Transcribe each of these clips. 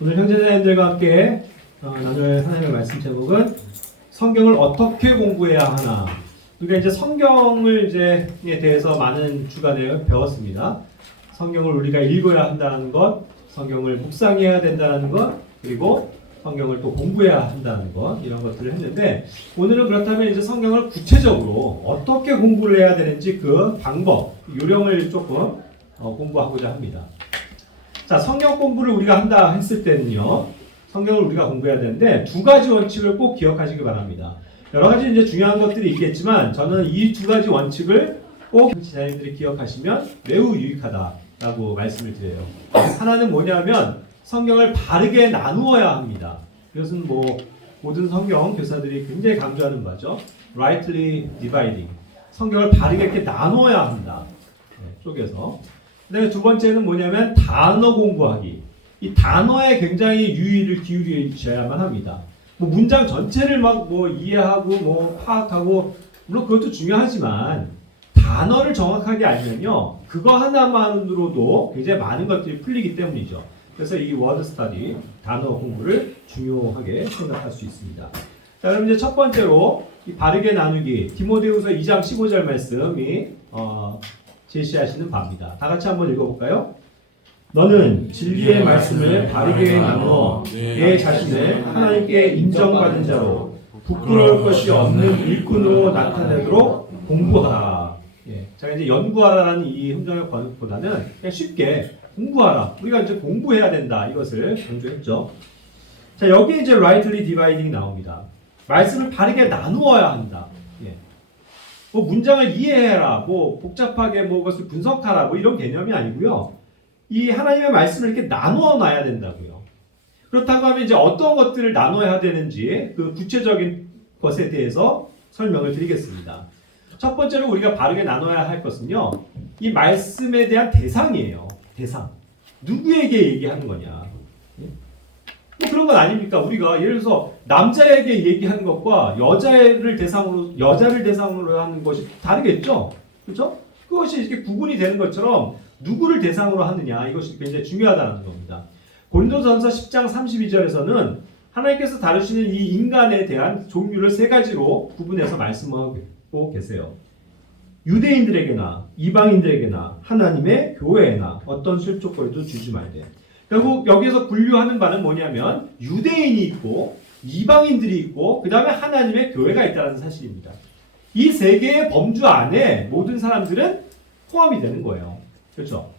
오늘 형제자매들과 함께 나눌 하나님의 말씀 제목은 성경을 어떻게 공부해야 하나. 우리가 이제 성경을 에 대해서 많은 주간에 배웠습니다. 성경을 우리가 읽어야 한다는 것, 성경을 묵상해야 된다는 것, 그리고 성경을 또 공부해야 한다는 것, 이런 것들을 했는데, 오늘은 그렇다면 이제 성경을 구체적으로 어떻게 공부를 해야 되는지 그 방법, 요령을 조금 공부하고자 합니다. 자, 성경 공부를 우리가 한다 했을 때는요, 성경을 우리가 공부해야 되는데 두 가지 원칙을 꼭 기억하시기 바랍니다. 여러 가지 이제 중요한 것들이 있겠지만 저는 이 두 가지 원칙을 꼭 지자님들이 기억하시면 매우 유익하다라고 말씀을 드려요. 하나는 뭐냐면 성경을 바르게 나누어야 합니다. 이것은 모든 성경 교사들이 굉장히 강조하는 바죠. Rightly dividing. 성경을 바르게 이렇게 나누어야 한다. 쪼개서. 그다음에 두 번째는 뭐냐면 단어 공부하기. 이 단어에 굉장히 유의를 기울이셔야만 합니다. 문장 전체를 이해하고 파악하고 물론 그것도 중요하지만 단어를 정확하게 알면요 그거 하나만으로도 굉장히 많은 것들이 풀리기 때문이죠. 그래서 이 워드 스터디 단어 공부를 중요하게 생각할 수 있습니다. 자, 그럼 이제 첫 번째로 이 바르게 나누기 디모데후서 2장 15절 말씀이 제시하시는 바입니다. 다 같이 한번 읽어볼까요? 너는 진리의 말씀을 바르게 나누어 내 자신을 하나님께 인정받은 자로 부끄러울 것이 없는 일꾼으로 나타내도록 공부하라. 자, 이제 연구하라라는 이 흥정의 번역보다는 그냥 쉽게 공부하라. 우리가 이제 공부해야 된다. 이것을 강조했죠. 자, 여기 이제 rightly dividing 나옵니다. 말씀을 바르게 나누어야 한다. 문장을 이해해라. 복잡하게 그것을 분석하라. 이런 개념이 아니고요. 이 하나님의 말씀을 이렇게 나누어 놔야 된다고요. 그렇다고 하면 이제 어떤 것들을 나눠야 되는지 그 구체적인 것에 대해서 설명을 드리겠습니다. 첫 번째로 우리가 바르게 나눠야 할 것은요. 이 말씀에 대한 대상이에요. 대상. 누구에게 얘기하는 거냐. 그런 건 아닙니까? 우리가 예를 들어서 남자에게 얘기하는 것과 여자를 대상으로 하는 것이 다르겠죠? 그렇죠? 그것이 이렇게 구분이 되는 것처럼 누구를 대상으로 하느냐 이것이 굉장히 중요하다는 겁니다. 고린도전서 10장 32절에서는 하나님께서 다루시는 이 인간에 대한 종류를 세 가지로 구분해서 말씀하고 계세요. 유대인들에게나 이방인들에게나 하나님의 교회에나 어떤 실족거리도 주지 말되. 결국 여기서 분류하는 바는 뭐냐면 유대인이 있고 이방인들이 있고 그 다음에 하나님의 교회가 있다는 사실입니다. 이 세 개의 범주 안에 모든 사람들은 포함이 되는 거예요. 그렇죠?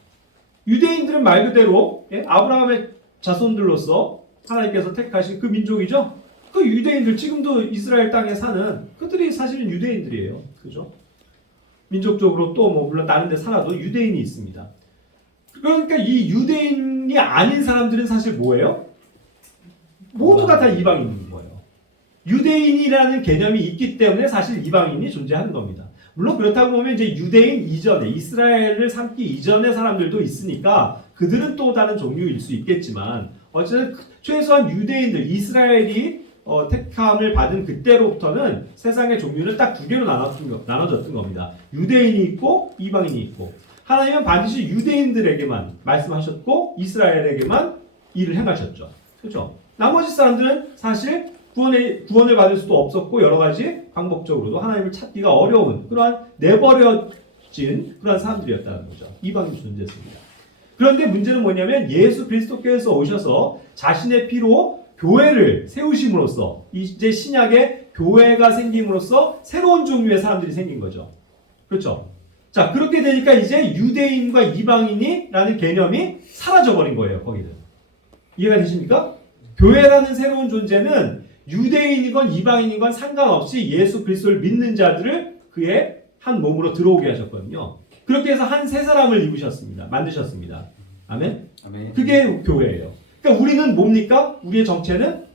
유대인들은 말 그대로 아브라함의 자손들로서 하나님께서 택하신 그 민족이죠. 그 유대인들 지금도 이스라엘 땅에 사는 그들이 사실은 유대인들이에요. 그죠? 민족적으로 또 물론 다른 데 살아도 유대인이 있습니다. 그러니까 이 유대인이 아닌 사람들은 사실 뭐예요? 모두가 다 이방인인 거예요. 유대인이라는 개념이 있기 때문에 사실 이방인이 존재하는 겁니다. 물론 그렇다고 보면 이제 유대인 이전에 이스라엘을 삼기 이전의 사람들도 있으니까 그들은 또 다른 종류일 수 있겠지만 어쨌든 최소한 유대인들 이스라엘이 택함을 받은 그때로부터는 세상의 종류는 딱 두 개로 나눠졌던 겁니다. 유대인이 있고 이방인이 있고 하나님은 반드시 유대인들에게만 말씀하셨고 이스라엘에게만 일을 행하셨죠. 그렇죠? 나머지 사람들은 사실 구원을 받을 수도 없었고 여러 가지 방법적으로도 하나님을 찾기가 어려운 그러한 내버려진 그러한 사람들이었다는 거죠. 이방인이 존재했습니다. 그런데 문제는 뭐냐면 예수 그리스도께서 오셔서 자신의 피로 교회를 세우심으로써 이제 신약의 교회가 생김으로써 새로운 종류의 사람들이 생긴 거죠. 그렇죠? 자, 그렇게 되니까 이제 유대인과 이방인이라는 개념이 사라져버린 거예요. 거기는. 이해가 되십니까? 교회라는 새로운 존재는 유대인이건 이방인이건 상관없이 예수 그리스도를 믿는 자들을 그의 한 몸으로 들어오게 하셨거든요. 그렇게 해서 한 새 사람을 입으셨습니다. 만드셨습니다. 아멘? 아멘. 그게 교회예요. 그러니까 우리는 뭡니까? 우리의 정체는?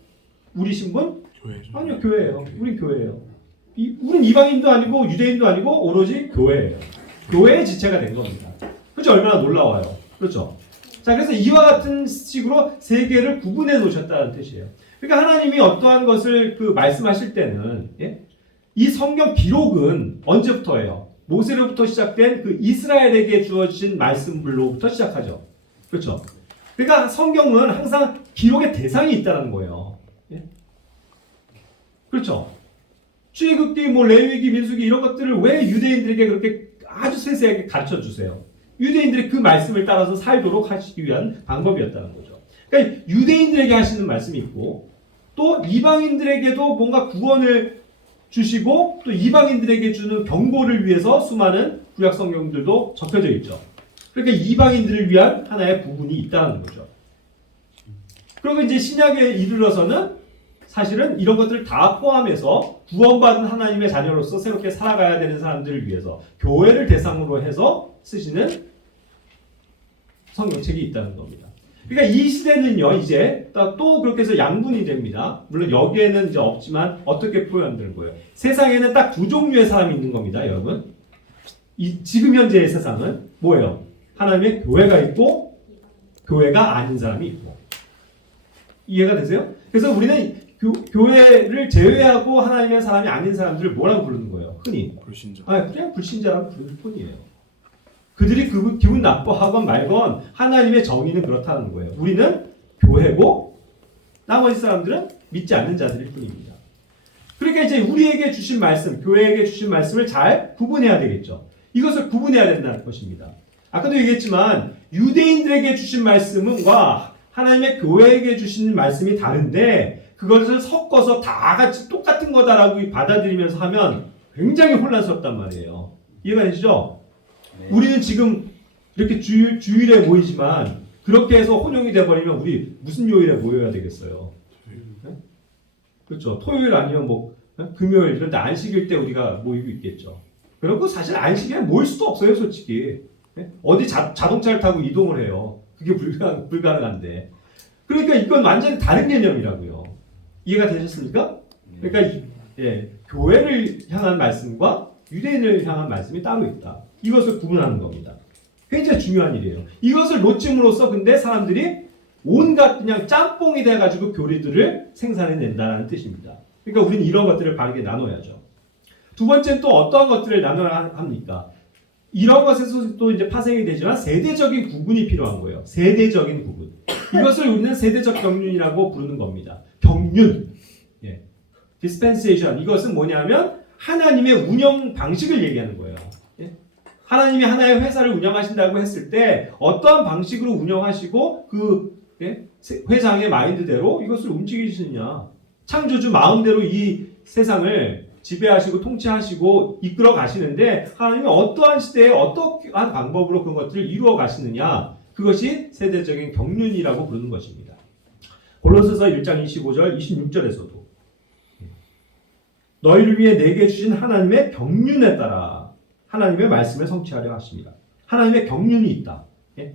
우리 신분? 교회죠. 아니요, 교회예요. 우린 교회예요. 우린 이방인도 아니고 유대인도 아니고 오로지 교회예요. 교회의 지체가 된 겁니다. 그렇죠? 얼마나 놀라워요. 그렇죠? 자, 그래서 이와 같은 식으로 세 개를 구분해 놓으셨다는 뜻이에요. 그러니까 하나님이 어떠한 것을 말씀하실 때는 이 성경 기록은 언제부터예요? 모세로부터 시작된 그 이스라엘에게 주어진 말씀들로부터 시작하죠. 그렇죠? 그러니까 성경은 항상 기록의 대상이 있다는 거예요. 예? 그렇죠? 출애굽기, 뭐 레위기, 민수기 이런 것들을 왜 유대인들에게 그렇게 아주 세세하게 가르쳐 주세요? 유대인들이 그 말씀을 따라서 살도록 하시기 위한 방법이었다는 거죠. 그러니까 유대인들에게 하시는 말씀이 있고 또 이방인들에게도 뭔가 구원을 주시고 또 이방인들에게 주는 경고를 위해서 수많은 구약 성경들도 적혀져 있죠. 그러니까 이방인들을 위한 하나의 부분이 있다는 거죠. 그리고 이제 신약에 이르러서는 사실은 이런 것들을 다 포함해서 구원받은 하나님의 자녀로서 새롭게 살아가야 되는 사람들을 위해서 교회를 대상으로 해서 쓰시는 성경책이 있다는 겁니다. 그러니까 이 시대는요, 이제 또 그렇게 해서 양분이 됩니다. 물론 여기에는 이제 없지만 어떻게 표현되는 거예요? 세상에는 딱 두 종류의 사람이 있는 겁니다, 여러분. 지금 현재의 세상은 뭐예요? 하나님의 교회가 있고 교회가 아닌 사람이 있고. 이해가 되세요? 그래서 우리는 교회를 제외하고 하나님의 사람이 아닌 사람들을 뭐라고 부르는 거예요? 흔히 불신자. 그냥 불신자라고 부르는 뿐이에요. 그들이 기분 나빠하건 말건 하나님의 정의는 그렇다는 거예요. 우리는 교회고 나머지 사람들은 믿지 않는 자들일 뿐입니다. 그러니까 이제 우리에게 주신 말씀, 교회에게 주신 말씀을 잘 구분해야 되겠죠. 이것을 구분해야 된다는 것입니다. 아까도 얘기했지만 유대인들에게 주신 말씀과 하나님의 교회에게 주신 말씀이 다른데 그것을 섞어서 다 같이 똑같은 거다라고 받아들이면서 하면 굉장히 혼란스럽단 말이에요. 이해가 되시죠? 네. 우리는 지금 이렇게 주일에 모이지만 그렇게 해서 혼용이 돼버리면 우리 무슨 요일에 모여야 되겠어요? 네? 그렇죠. 토요일 아니면 뭐 금요일 이런 데 안식일 때 우리가 모이고 있겠죠. 그리고 사실 안식일에 모일 수도 없어요, 솔직히. 네? 어디 자동차를 타고 이동을 해요. 그게 불가능한데. 그러니까 이건 완전히 다른 개념이라고요. 이해가 되셨습니까? 그러니까 교회를 향한 말씀과 유대인을 향한 말씀이 따로 있다. 이것을 구분하는 겁니다. 굉장히 중요한 일이에요. 이것을 놓침으로써 근데 사람들이 온갖 그냥 짬뽕이 돼가지고 교리들을 생산해낸다는 뜻입니다. 그러니까 우리는 이런 것들을 바르게 나눠야죠. 두 번째는 또 어떠한 것들을 나눠야 합니까? 이런 것에서 또 이제 파생이 되지만 세대적인 구분이 필요한 거예요. 세대적인 구분. 이것을 우리는 세대적 경륜이라고 부르는 겁니다. 경륜. dispensation. 이것은 뭐냐면 하나님의 운영 방식을 얘기하는 거예요. 하나님이 하나의 회사를 운영하신다고 했을 때 어떠한 방식으로 운영하시고 그 회장의 마인드대로 이것을 움직이시느냐. 창조주 마음대로 이 세상을 지배하시고 통치하시고 이끌어 가시는데 하나님이 어떠한 시대에 어떠한 방법으로 그런 것들을 이루어 가시느냐. 그것이 세대적인 경륜이라고 부르는 것입니다. 골로새서 1장 25절 26절에서도 너희를 위해 내게 주신 하나님의 경륜에 따라 하나님의 말씀을 성취하려 하십니다. 하나님의 경륜이 있다.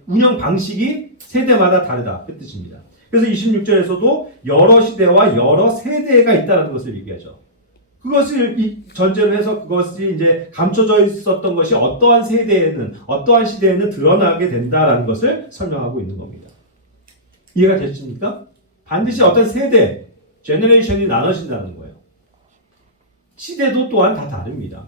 운영 방식이 세대마다 다르다. 그 뜻입니다. 그래서 26절에서도 여러 시대와 여러 세대가 있다는 것을 얘기하죠. 그것을 전제로 해서 그것이 이제 감춰져 있었던 것이 어떠한 세대에는 어떠한 시대에는 드러나게 된다라는 것을 설명하고 있는 겁니다. 이해가 되십니까? 반드시 어떤 세대, 제너레이션이 나눠진다는 거예요. 시대도 또한 다 다릅니다.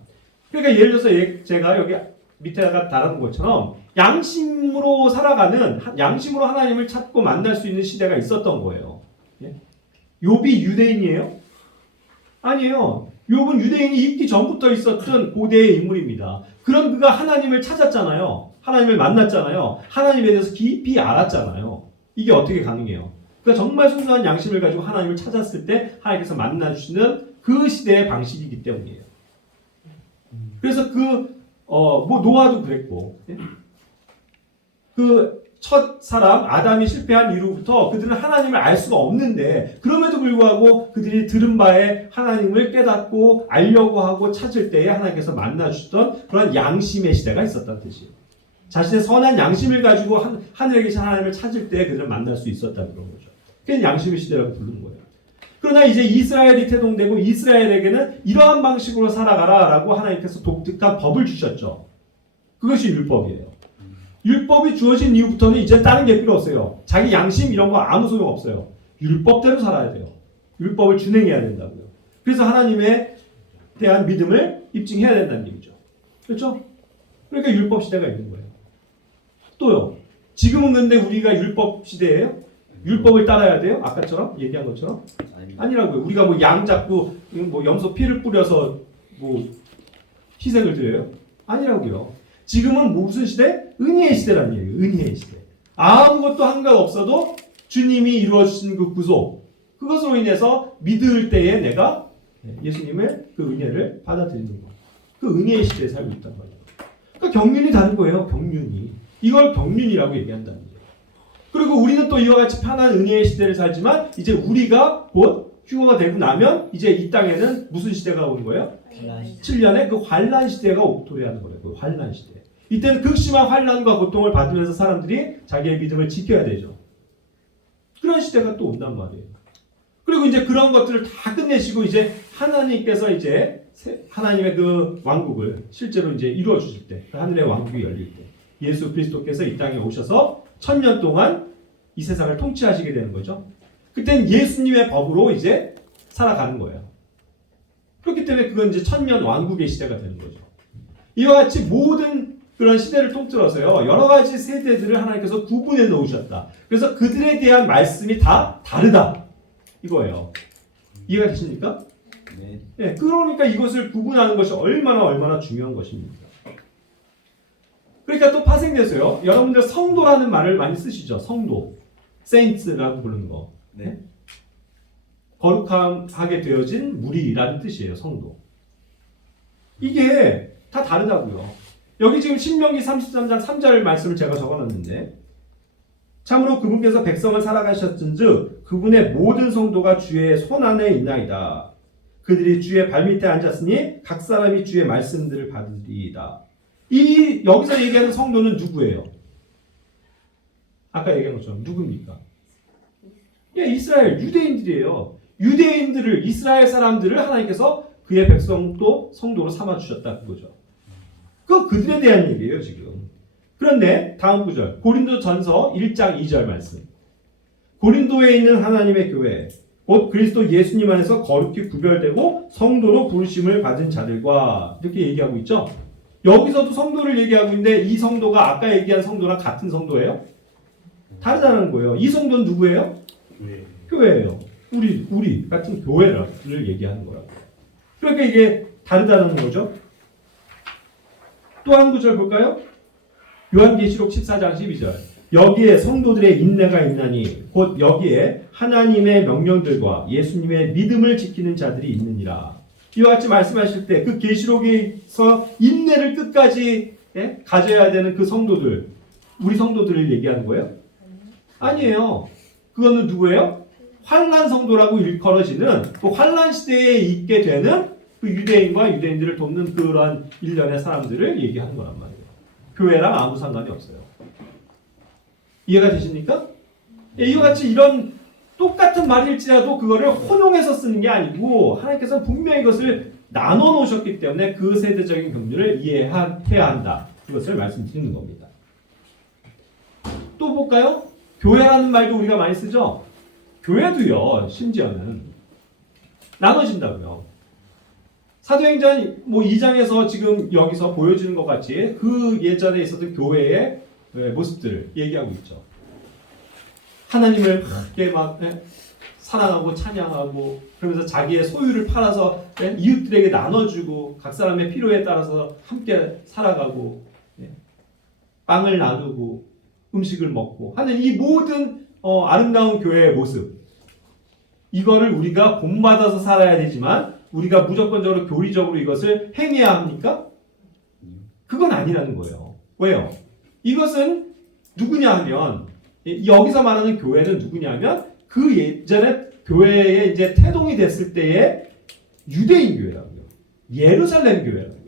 그러니까 예를 들어서 제가 여기 밑에다가 달아놓은 것처럼 양심으로 살아가는, 양심으로 하나님을 찾고 만날 수 있는 시대가 있었던 거예요. 욥이 유대인이에요? 아니에요. 욥은 유대인이 있기 전부터 있었던 고대의 인물입니다. 그럼 그가 하나님을 찾았잖아요. 하나님을 만났잖아요. 하나님에 대해서 깊이 알았잖아요. 이게 어떻게 가능해요? 그러니까 정말 순수한 양심을 가지고 하나님을 찾았을 때 하나님께서 만나주시는 그 시대의 방식이기 때문이에요. 그래서 노아도 그랬고, 그 첫 사람 아담이 실패한 이후부터 그들은 하나님을 알 수가 없는데 그럼에도 불구하고 그들이 들은 바에 하나님을 깨닫고 알려고 하고 찾을 때에 하나님께서 만나주셨던 그런 양심의 시대가 있었다는 뜻이에요. 자신의 선한 양심을 가지고 하늘에 계신 하나님을 찾을 때 그들은 만날 수 있었다는 그런 거죠. 그래서 양심의 시대라고 부르는 거예요. 그러나 이제 이스라엘이 태동되고 이스라엘에게는 이러한 방식으로 살아가라라고 하나님께서 독특한 법을 주셨죠. 그것이 율법이에요. 율법이 주어진 이후부터는 이제 다른 게 필요 없어요. 자기 양심 이런 거 아무 소용 없어요. 율법대로 살아야 돼요. 율법을 준행해야 된다고요. 그래서 하나님에 대한 믿음을 입증해야 된다는 얘기죠. 그렇죠? 그러니까 율법 시대가 있는 거예요. 또요. 지금은 근데 우리가 율법 시대예요? 율법을 따라야 돼요? 아까처럼 얘기한 것처럼? 아니라고요. 우리가 뭐 양 잡고 뭐 염소 피를 뿌려서 뭐 희생을 드려요? 아니라고요. 지금은 무슨 시대? 은혜의 시대라는 얘기예요. 은혜의 시대. 아무것도 한가 없어도 주님이 이루어 주신 그 구속, 그것으로 인해서 믿을 때에 내가 예수님의 그 은혜를 받아들이는 거. 그 은혜의 시대에 살고 있단 말이에요. 그러니까 경륜이 다른 거예요. 경륜이. 이걸 경륜이라고 얘기한다는 거예요. 그리고 우리는 또 이와 같이 편한 은혜의 시대를 살지만 이제 우리가 곧 휴거가 되고 나면 이제 이 땅에는 무슨 시대가 오는 거예요? 7년의 그 환란 시대가 도래하는 거예요. 그 환란 시대. 이때는 극심한 환란과 고통을 받으면서 사람들이 자기의 믿음을 지켜야 되죠. 그런 시대가 또 온단 말이에요. 그리고 이제 그런 것들을 다 끝내시고 이제 하나님께서 이제 하나님의 그 왕국을 실제로 이제 이루어 주실 때, 하늘의 왕국이 열릴 때, 예수 그리스도께서 이 땅에 오셔서 1000년 동안 이 세상을 통치하시게 되는 거죠. 그때는 예수님의 법으로 이제 살아가는 거예요. 그렇기 때문에 그건 이제 1000년 왕국의 시대가 되는 거죠. 이와 같이 모든 그런 시대를 통틀어서요, 여러 가지 세대들을 하나님께서 구분해 놓으셨다. 그래서 그들에 대한 말씀이 다 다르다. 이거예요. 이해가 되십니까? 네. 네, 그러니까 이것을 구분하는 것이 얼마나 중요한 것입니다. 그러니까 또 파생돼서요, 여러분들 성도라는 말을 많이 쓰시죠. 성도. saints라고 부르는 거. 네. 거룩하게 되어진 무리라는 뜻이에요. 성도. 이게 다 다르다고요. 여기 지금 신명기 33장 3절 말씀을 제가 적어놨는데, 참으로 그분께서 백성을 살아가셨은즉 그분의 모든 성도가 주의 손안에 있나이다. 그들이 주의 발밑에 앉았으니 각 사람이 주의 말씀들을 받으리이다. 이 여기서 얘기하는 성도는 누구예요? 아까 얘기한 것처럼 누굽니까? 예, 이스라엘 유대인들이에요. 유대인들을, 이스라엘 사람들을 하나님께서 그의 백성도 성도로 삼아 주셨다 그거죠. 그들에 대한 얘기예요 지금. 그런데 다음 구절 고린도전서 1장 2절 말씀. 고린도에 있는 하나님의 교회 곧 그리스도 예수님 안에서 거룩히 구별되고 성도로 부르심을 받은 자들과 이렇게 얘기하고 있죠. 여기서도 성도를 얘기하고 있는데 이 성도가 아까 얘기한 성도랑 같은 성도예요? 다르다는 거예요. 이 성도는 누구예요? 교회예요. 우리 같은 교회를 얘기하는 거라고. 그러니까 이게 다르다는 거죠. 또 한 구절 볼까요? 요한계시록 14장 12절. 여기에 성도들의 인내가 있나니 곧 여기에 하나님의 명령들과 예수님의 믿음을 지키는 자들이 있느니라. 이와 같이 말씀하실 때 그 계시록에서 인내를 끝까지 가져야 되는 그 성도들, 우리 성도들을 얘기하는 거예요? 아니에요. 그거는 누구예요? 환란 성도라고 일컬어지는 그 환란 시대에 있게 되는 그 유대인과 유대인들을 돕는 그러한 일련의 사람들을 얘기하는 거란 말이에요. 교회랑 아무 상관이 없어요. 이해가 되십니까? 이와 같이 이런 똑같은 말일지라도 그거를 혼용해서 쓰는 게 아니고 하나님께서는 분명히 이것을 나눠 놓으셨기 때문에 그 세대적인 경륜을 이해해야 한다. 그것을 말씀드리는 겁니다. 또 볼까요? 교회라는 말도 우리가 많이 쓰죠? 교회도요, 심지어는 나눠진다고요. 사도행전 2장에서 지금 여기서 보여주는 것 같이 그 예전에 있었던 교회의 모습들을 얘기하고 있죠. 하나님을 크게 막 사랑하고 찬양하고 그러면서 자기의 소유를 팔아서 이웃들에게 나눠주고 각 사람의 필요에 따라서 함께 살아가고 빵을 나누고 음식을 먹고 하는 이 모든 아름다운 교회의 모습, 이거를 우리가 본받아서 살아야 되지만 우리가 무조건적으로 교리적으로 이것을 행해야 합니까? 그건 아니라는 거예요. 왜요? 이것은 누구냐 하면 여기서 말하는 교회는 누구냐면 그 예전에 교회에 이제 태동이 됐을 때의 유대인 교회라고요. 예루살렘 교회라고요.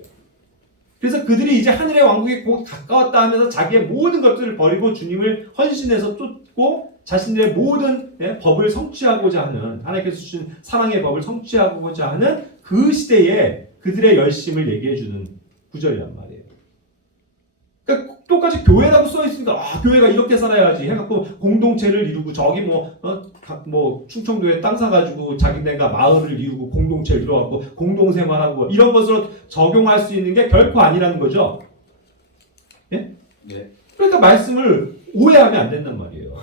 그래서 그들이 이제 하늘의 왕국에 곧 가까웠다 하면서 자기의 모든 것들을 버리고 주님을 헌신해서 쫓고 자신들의 모든 법을 성취하고자 하는, 하나님께서 주신 사랑의 법을 성취하고자 하는 그 시대에 그들의 열심을 얘기해 주는 구절이란 말이에요. 그러니까 똑같이 교회라고 써 있으니까 교회가 이렇게 살아야지 해갖고 공동체를 이루고 저기 충청도에 땅 사가지고 자기네가 마을을 이루고 공동체를 이루어갖고 공동생활하고 이런 것으로 적용할 수 있는 게 결코 아니라는 거죠. 예? 네. 그러니까 말씀을 오해하면 안 된단 말이에요.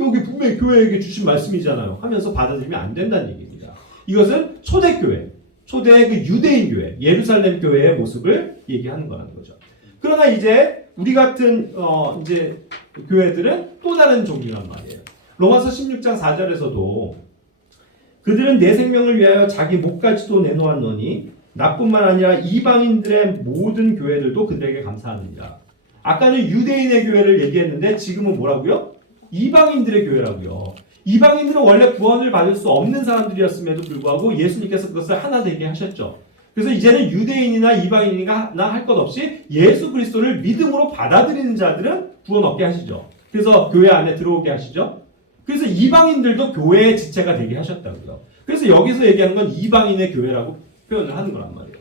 여기 분명히 교회에게 주신 말씀이잖아요. 하면서 받아들이면 안 된다는 얘기입니다. 이것은 초대교회, 초대 그 유대인 교회, 예루살렘 교회의 모습을 얘기하는 거라는 거죠. 그러나 이제 우리 같은 이제 교회들은 또 다른 종류란 말이에요. 로마서 16장 4절에서도 그들은 내 생명을 위하여 자기 목까지도 내놓았노니 나뿐만 아니라 이방인들의 모든 교회들도 그들에게 감사하느니라. 아까는 유대인의 교회를 얘기했는데 지금은 뭐라고요? 이방인들의 교회라고요. 이방인들은 원래 구원을 받을 수 없는 사람들이었음에도 불구하고 예수님께서 그것을 하나 되게 하셨죠. 그래서 이제는 유대인이나 이방인이나 할 것 없이 예수 그리스도를 믿음으로 받아들이는 자들은 구원 얻게 하시죠. 그래서 교회 안에 들어오게 하시죠. 그래서 이방인들도 교회의 지체가 되게 하셨다고요. 그래서 여기서 얘기하는 건 이방인의 교회라고 표현을 하는 거란 말이에요.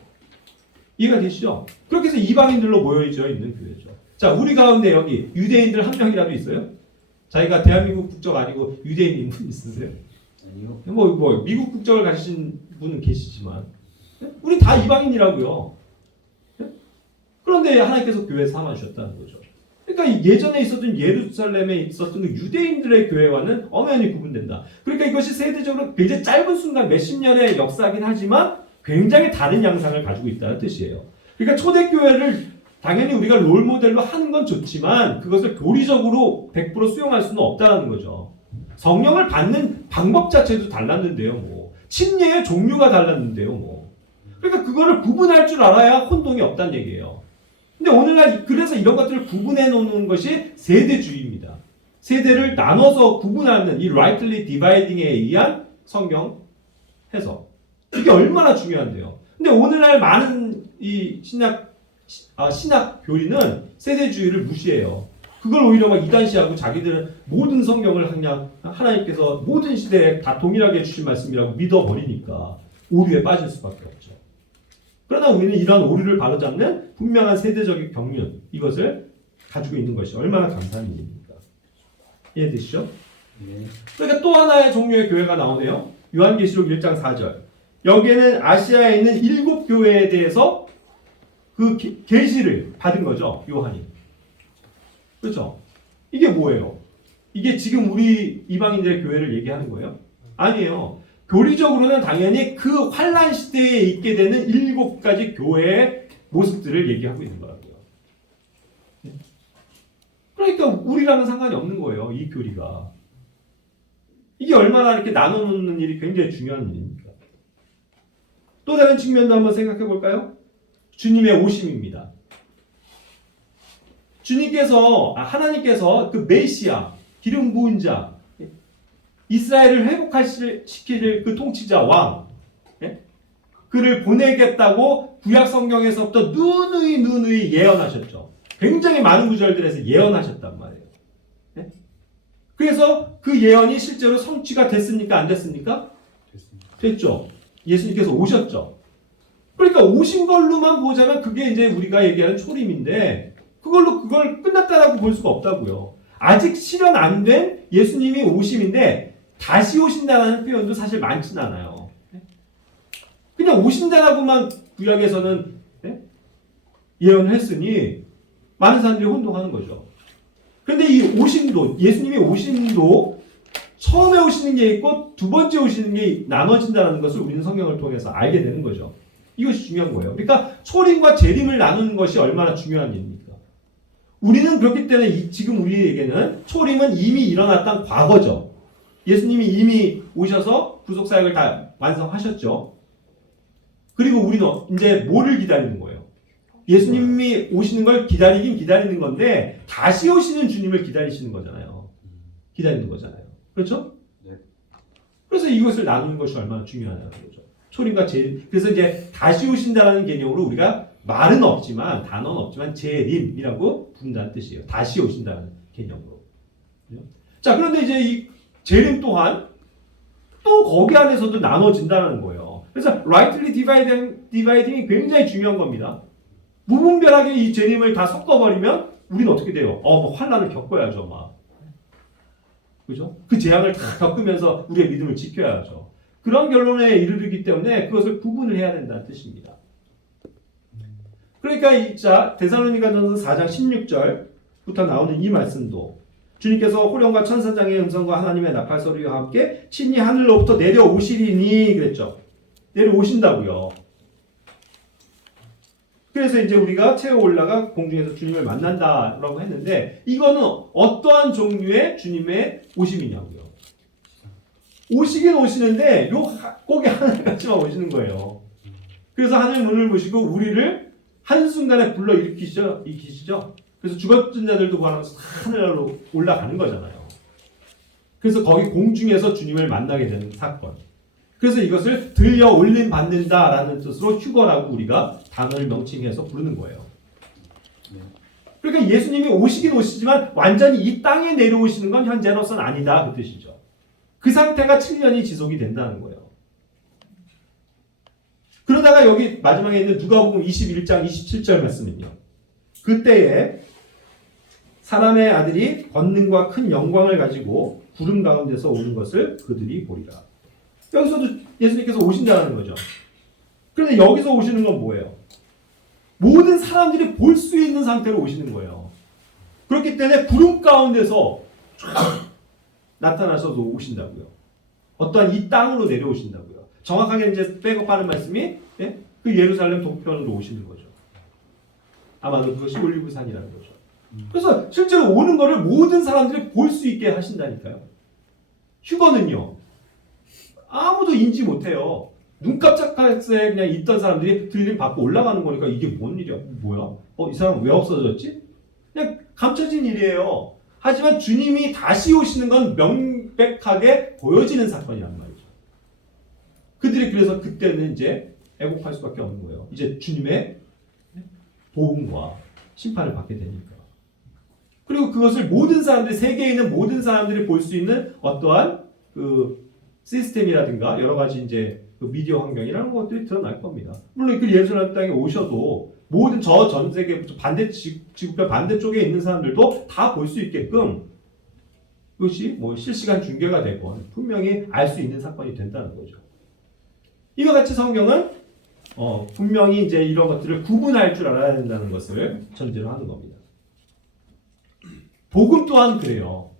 이해가 되시죠? 그렇게 해서 이방인들로 모여져 있는 교회죠. 자, 우리 가운데 여기 유대인들 한 명이라도 있어요? 자기가 대한민국 국적 아니고 유대인인 분 있으세요? 아니요. 뭐 미국 국적을 가지신 분은 계시지만 우리 다 이방인이라고요. 그런데 하나님께서 교회 삼아주셨다는 거죠. 그러니까 예전에 있었던 예루살렘에 있었던 그 유대인들의 교회와는 엄연히 구분된다. 그러니까 이것이 세대적으로 굉장히 짧은 순간 몇십 년의 역사긴 하지만 굉장히 다른 양상을 가지고 있다는 뜻이에요. 그러니까 초대교회를 당연히 우리가 롤모델로 하는 건 좋지만 그것을 교리적으로 100% 수용할 수는 없다는 거죠. 성령을 받는 방법 자체도 달랐는데요. 뭐 침례의 종류가 달랐는데요. 뭐 그러니까 그거를 구분할 줄 알아야 혼동이 없다는 얘기예요. 근데 오늘날 그래서 이런 것들을 구분해 놓는 것이 세대주의입니다. 세대를 나눠서 구분하는 이 rightly dividing에 의한 성경 해석. 이게 얼마나 중요한데요. 근데 오늘날 많은 이 신학 교리는 세대주의를 무시해요. 그걸 오히려 막 이단시하고 자기들은 모든 성경을 그냥 하나님께서 모든 시대에 다 동일하게 해주신 말씀이라고 믿어버리니까 오류에 빠질 수밖에 없죠. 그러나 우리는 이러한 오류를 바로잡는 분명한 세대적인 경륜, 이것을 가지고 있는 것이 얼마나 감사한 일입니까? 이해되시죠? 네. 그러니까 또 하나의 종류의 교회가 나오네요. 요한계시록 1장 4절. 여기에는 아시아에 있는 7교회에 대해서 그 계시를 받은 거죠. 요한이. 그렇죠? 이게 뭐예요? 이게 지금 우리 이방인들의 교회를 얘기하는 거예요? 아니에요. 교리적으로는 당연히 그 환란 시대에 있게 되는 7가지 교회의 모습들을 얘기하고 있는 거라고요. 그러니까 우리랑은 상관이 없는 거예요. 이 교리가. 이게 얼마나 이렇게 나눠놓는 일이 굉장히 중요한 일입니까? 또 다른 측면도 한번 생각해 볼까요? 주님의 오심입니다. 하나님께서 그 메시아, 기름 부은 자, 이스라엘을 회복시킬 그 통치자 왕, 그를 보내겠다고 구약 성경에서부터 누누이 예언하셨죠. 굉장히 많은 구절들에서 예언하셨단 말이에요. 그래서 그 예언이 실제로 성취가 됐습니까? 안 됐습니까? 됐죠. 예수님께서 오셨죠. 그러니까 오신 걸로만 보자면 그게 이제 우리가 얘기하는 초림인데 그걸 끝났다라고 볼 수가 없다고요. 아직 실현 안 된 예수님이 오심인데 다시 오신다라는 표현도 사실 많진 않아요. 그냥 오신다라고만 구약에서는 예언을 했으니 많은 사람들이 혼동하는 거죠. 그런데 이 오심도, 예수님의 오심도 처음에 오시는 게 있고 두 번째 오시는 게 나눠진다는 것을 우리는 성경을 통해서 알게 되는 거죠. 이것이 중요한 거예요. 그러니까 초림과 재림을 나누는 것이 얼마나 중요한 일입니까? 우리는 그렇기 때문에 지금 우리에게는 초림은 이미 일어났던 과거죠. 예수님이 이미 오셔서 구속사역을 다 완성하셨죠. 그리고 우리는 이제 뭐를 기다리는 거예요? 예수님이 오시는 걸 기다리는 건데 다시 오시는 주님을 기다리시는 거잖아요. 기다리는 거잖아요. 그렇죠? 네. 그래서 이것을 나누는 것이 얼마나 중요하냐는 거죠. 초림과 재림. 그래서 이제 다시 오신다라는 개념으로 우리가 말은 없지만 단어는 없지만 재림이라고 부른다는 뜻이에요. 다시 오신다는 개념으로. 자, 그런데 이제 이 재림 또한 또 거기 안에서도 나눠진다는 거예요. 그래서 rightly dividing이 굉장히 중요한 겁니다. 무분별하게 이 재림을 다 섞어버리면 우리는 어떻게 돼요? 뭐 환란을 겪어야죠, 막. 그죠? 그 재앙을 다 겪으면서 우리의 믿음을 지켜야죠. 그런 결론에 이르르기 때문에 그것을 구분을 해야 된다는 뜻입니다. 그러니까 이 데살로니가전서 4장 16절부터 나오는 이 말씀도 주님께서 호령과 천사장의 음성과 하나님의 나팔 소리와 함께 친히 하늘로부터 내려오시리니 그랬죠. 내려오신다고요. 그래서 이제 우리가 태워 올라가 공중에서 주님을 만난다라고 했는데 이거는 어떠한 종류의 주님의 오심이냐고요. 오시긴 오시는데 꼭이 하늘같이만 오시는 거예요. 그래서 하늘 문을 보시고 우리를 한순간에 불러 일으키시죠. 그래서 죽었던 자들도 구하면서 하늘로 올라가는 거잖아요. 그래서 거기 공중에서 주님을 만나게 되는 사건. 그래서 이것을 들려 올림 받는다라는 뜻으로 휴거라고 우리가 단어를 명칭해서 부르는 거예요. 그러니까 예수님이 오시긴 오시지만 완전히 이 땅에 내려오시는 건 현재로서는 아니다 그 뜻이죠. 그 상태가 7년이 지속이 된다는 거예요. 그러다가 여기 마지막에 있는 누가복음 21장 27절 말씀은요. 그때에 사람의 아들이 권능과 큰 영광을 가지고 구름 가운데서 오는 것을 그들이 보리라. 여기서도 예수님께서 오신다는 거죠. 그런데 여기서 오시는 건 뭐예요? 모든 사람들이 볼 수 있는 상태로 오시는 거예요. 그렇기 때문에 구름 가운데서 쫙 나타나셔서 오신다고요. 어떠한 이 땅으로 내려오신다고요. 정확하게 이제 백업하는 말씀이 그 예루살렘 동편으로 오시는 거죠. 아마도 그것이 올리브산이라는 거죠. 그래서 실제로 오는 거를 모든 사람들이 볼 수 있게 하신다니까요. 휴거는요. 아무도 인지 못해요. 눈 깜짝할 새 그냥 있던 사람들이 들림 받고 올라가는 거니까 이게 뭔 일이야? 뭐야? 이 사람 왜 없어졌지? 그냥 감춰진 일이에요. 하지만 주님이 다시 오시는 건 명백하게 보여지는 사건이란 말이죠. 그들이 그래서 그때는 이제 애곡할 수밖에 없는 거예요. 이제 주님의 보응과 심판을 받게 되니까. 그리고 그것을 모든 사람들이, 세계에 있는 모든 사람들이 볼 수 있는 어떠한 그 시스템이라든가 여러 가지 이제 그 미디어 환경이라는 것들이 드러날 겁니다. 물론 그 예루살렘 땅에 오셔도 모든 저 전 세계 반대 지구별 반대쪽에 있는 사람들도 다 볼 수 있게끔 그것이 뭐 실시간 중계가 되건 분명히 알 수 있는 사건이 된다는 거죠. 이와 같이 성경은 분명히 이제 이런 것들을 구분할 줄 알아야 된다는 것을 전제로 하는 겁니다. 복음 또한 그래요.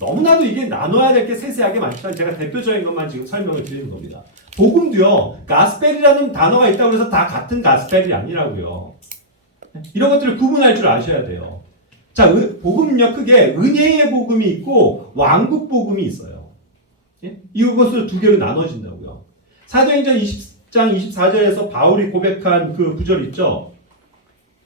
너무나도 이게 나눠야 될 게 세세하게 많지만 제가 대표적인 것만 지금 설명을 드리는 겁니다. 복음도요, 가스펠이라는 단어가 있다고 해서 다 같은 가스펠이 아니라고요. 이런 것들을 구분할 줄 아셔야 돼요. 자, 복음은요, 크게 은혜의 복음이 있고 왕국 복음이 있어요. 이것을 두 개로 나눠진다고요. 사도행전 20장 24절에서 바울이 고백한 그 구절 있죠.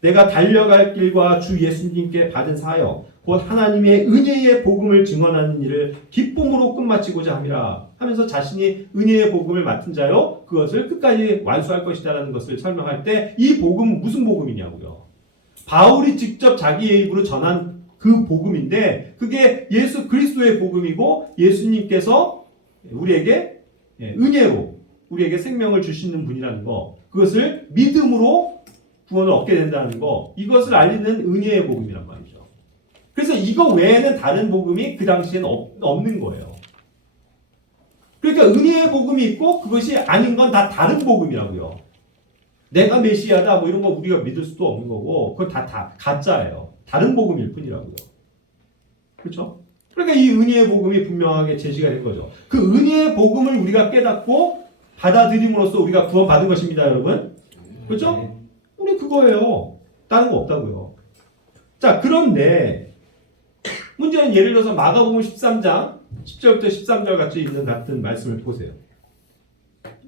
내가 달려갈 길과 주 예수님께 받은 사역 곧 하나님의 은혜의 복음을 증언하는 일을 기쁨으로 끝마치고자 함이라 하면서 자신이 은혜의 복음을 맡은 자요 그것을 끝까지 완수할 것이다라는 것을 설명할 때 이 복음은 무슨 복음이냐고요. 바울이 직접 자기의 입으로 전한 그 복음인데 그게 예수 그리스도의 복음이고 예수님께서 우리에게 은혜로 우리에게 생명을 주시는 분이라는 거 그것을 믿음으로 구원을 얻게 된다는 거 이것을 알리는 은혜의 복음이란 말이죠. 그래서 이거 외에는 다른 복음이 그 당시에는 없는 거예요. 그러니까 은혜의 복음이 있고 그것이 아닌 건 다 다른 복음이라고요. 내가 메시아다 뭐 이런 거 우리가 믿을 수도 없는 거고 그건 다 가짜예요. 다른 복음일 뿐이라고요. 그렇죠? 그러니까 이 은혜의 복음이 분명하게 제시가 된 거죠. 그 은혜의 복음을 우리가 깨닫고 받아들임으로써 우리가 구원받은 것입니다, 여러분. 그렇죠? 우리 그거예요. 다른 거 없다고요. 자, 그런데 문제는 예를 들어서 마가복음 13장 10절부터 13절 같이 있는 같은 말씀을 보세요.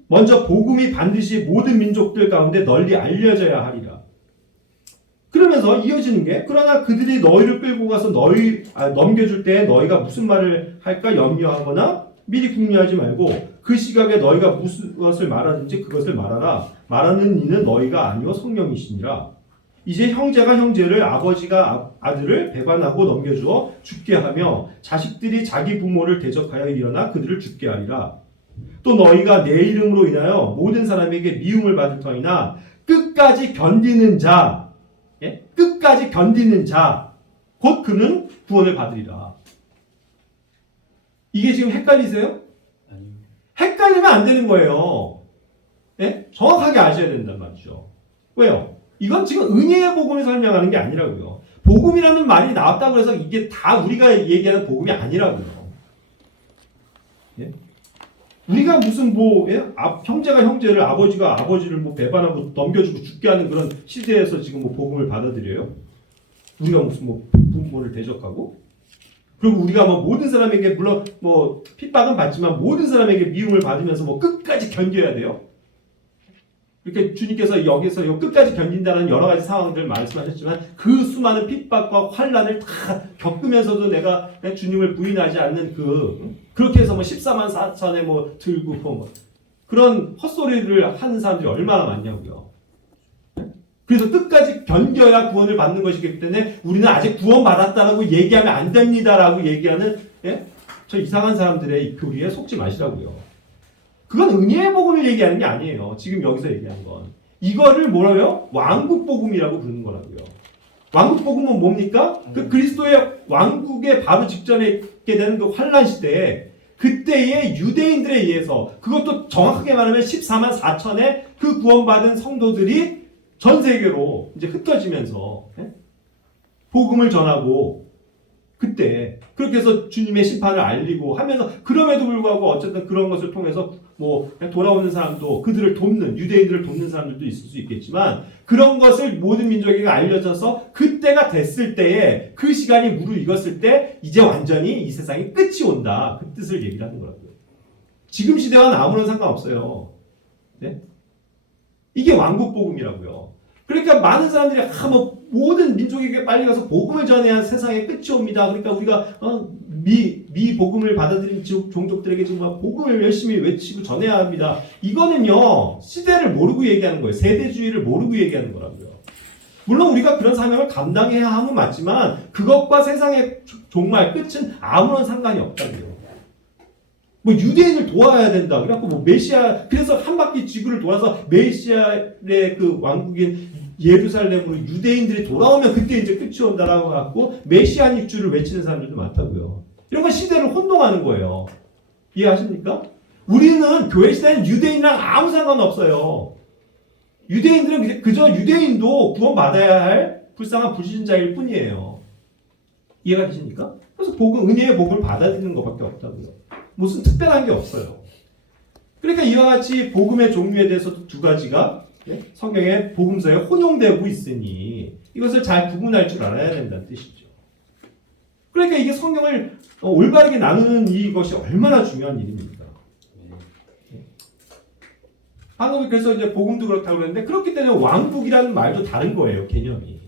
먼저 복음이 반드시 모든 민족들 가운데 널리 알려져야 하리라. 그러면서 이어지는 게 그러나 그들이 너희를 끌고 가서 넘겨줄 때 너희가 무슨 말을 할까 염려하거나 미리 궁리하지 말고 그 시각에 너희가 무엇을 말하든지 그것을 말하라. 말하는 이는 너희가 아니요 성령이시니라. 이제 형제가 형제를 아버지가 아들을 배반하고 넘겨주어 죽게 하며 자식들이 자기 부모를 대적하여 일어나 그들을 죽게 하리라. 또 너희가 내 이름으로 인하여 모든 사람에게 미움을 받을 터이나 끝까지 견디는 자, 끝까지 견디는 자, 곧 그는 구원을 받으리라. 이게 지금 헷갈리세요? 헷갈리면 안 되는 거예요. 정확하게 아셔야 된단 말이죠. 왜요? 이건 지금 은혜의 복음을 설명하는 게 아니라고요. 복음이라는 말이 나왔다고 해서 이게 다 우리가 얘기하는 복음이 아니라고요. 예? 우리가 무슨 뭐 형제가 형제를 아버지가 아버지를 뭐 배반하고 넘겨주고 죽게 하는 그런 시대에서 지금 뭐 복음을 받아들여요? 우리가 무슨 뭐 부모를 대적하고 그리고 우리가 뭐 모든 사람에게 물론 뭐 핍박은 받지만 모든 사람에게 미움을 받으면서 뭐 끝까지 견뎌야 돼요. 이렇게 주님께서 여기서 끝까지 견딘다는 여러 가지 상황들을 말씀하셨지만 그 수많은 핍박과 환란을 다 겪으면서도 내가 주님을 부인하지 않는 그렇게 해서 뭐 14만 4천에 뭐 들고 뭐 그런 헛소리를 하는 사람들이 얼마나 많냐고요. 그래서 끝까지 견뎌야 구원을 받는 것이기 때문에 우리는 아직 구원 받았다라고 얘기하면 안 됩니다라고 얘기하는 저 이상한 사람들의 교리에 속지 마시라고요. 그건 은혜의 복음을 얘기하는 게 아니에요. 지금 여기서 얘기하는 건. 이거를 뭐라고요? 왕국 복음이라고 부르는 거라고요. 왕국 복음은 뭡니까? 그 그리스도의 왕국의 바로 직전에 있게 되는 그 환란 시대에 그때의 유대인들에 의해서 그것도 정확하게 말하면 14만 4천의 그 구원받은 성도들이 전 세계로 이제 흩어지면서 복음을 전하고 그때 그렇게 해서 주님의 심판을 알리고 하면서 그럼에도 불구하고 어쨌든 그런 것을 통해서 뭐 돌아오는 사람도 그들을 돕는 유대인들을 돕는 사람들도 있을 수 있겠지만 그런 것을 모든 민족에게 알려져서 그때가 됐을 때에 그 시간이 무르익었을 때 이제 완전히 이 세상이 끝이 온다. 그 뜻을 얘기를 하는 거라고요. 지금 시대와는 아무런 상관없어요. 네? 이게 왕국 복음이라고요. 그러니까 많은 사람들이 뭐 모든 민족에게 빨리 가서 복음을 전해야 세상에 끝이 옵니다. 그러니까 우리가 미 복음을 받아들인 종족들에게 정말 복음을 열심히 외치고 전해야 합니다. 이거는요 시대를 모르고 얘기하는 거예요. 세대주의를 모르고 얘기하는 거라고요. 물론 우리가 그런 사명을 감당해야 함은 맞지만 그것과 세상의 종말 끝은 아무런 상관이 없다고요. 뭐 유대인을 도와야 된다. 그래갖고 뭐 메시아 그래서 한 바퀴 지구를 돌아서 메시아의 그 왕국인 예루살렘으로 유대인들이 돌아오면 그때 이제 끝이 온다라고 갖고 메시아닉 주를 외치는 사람들도 많다고요. 이런 건 시대를 혼동하는 거예요. 이해하십니까? 우리는 교회 시대는 유대인이랑 아무 상관없어요. 유대인들은 그저 유대인도 구원받아야 할 불쌍한 불신자일 뿐이에요. 이해가 되십니까? 그래서 은혜의 복을 받아들이는 것밖에 없다고요. 무슨 특별한 게 없어요. 그러니까 이와 같이 복음의 종류에 대해서도 두 가지가 성경의 복음서에 혼용되고 있으니 이것을 잘 구분할 줄 알아야 된다는 뜻이죠. 그러니까 이게 성경을 올바르게 나누는 이것이 얼마나 중요한 일입니까? 방금 그래서 이제 복음도 그렇다고 그랬는데 그렇기 때문에 왕국이라는 말도 다른 거예요. 개념이.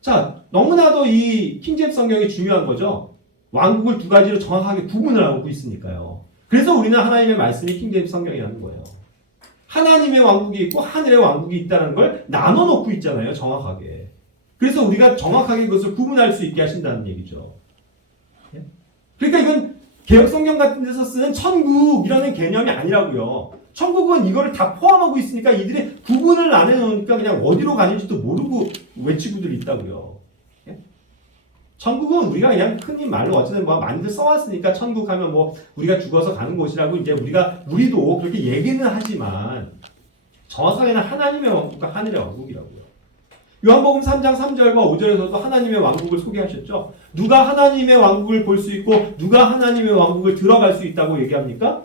자, 너무나도 이 킹제임스 성경이 중요한 거죠. 왕국을 두 가지로 정확하게 구분을 하고 있으니까요. 그래서 우리는 하나님의 말씀이 킹제임스 성경이라는 거예요. 하나님의 왕국이 있고 하늘의 왕국이 있다는 걸 나눠놓고 있잖아요. 정확하게. 그래서 우리가 정확하게 그것을 구분할 수 있게 하신다는 얘기죠. 그러니까 이건 개혁성경 같은 데서 쓰는 천국이라는 개념이 아니라고요. 천국은 이거를 다 포함하고 있으니까 이들이 구분을 안 해놓으니까 그냥 어디로 가는지도 모르고 외치고들 있다고요. 천국은 우리가 그냥 흔히 말로 어쨌든 뭐 많이들 써왔으니까 천국 하면 뭐 우리가 죽어서 가는 곳이라고 이제 우리도 그렇게 얘기는 하지만 정확하게는 하나님의 왕국과 하늘의 왕국이라고요. 요한복음 3장 3절과 5절에서도 하나님의 왕국을 소개하셨죠. 누가 하나님의 왕국을 볼 수 있고 누가 하나님의 왕국을 들어갈 수 있다고 얘기합니까?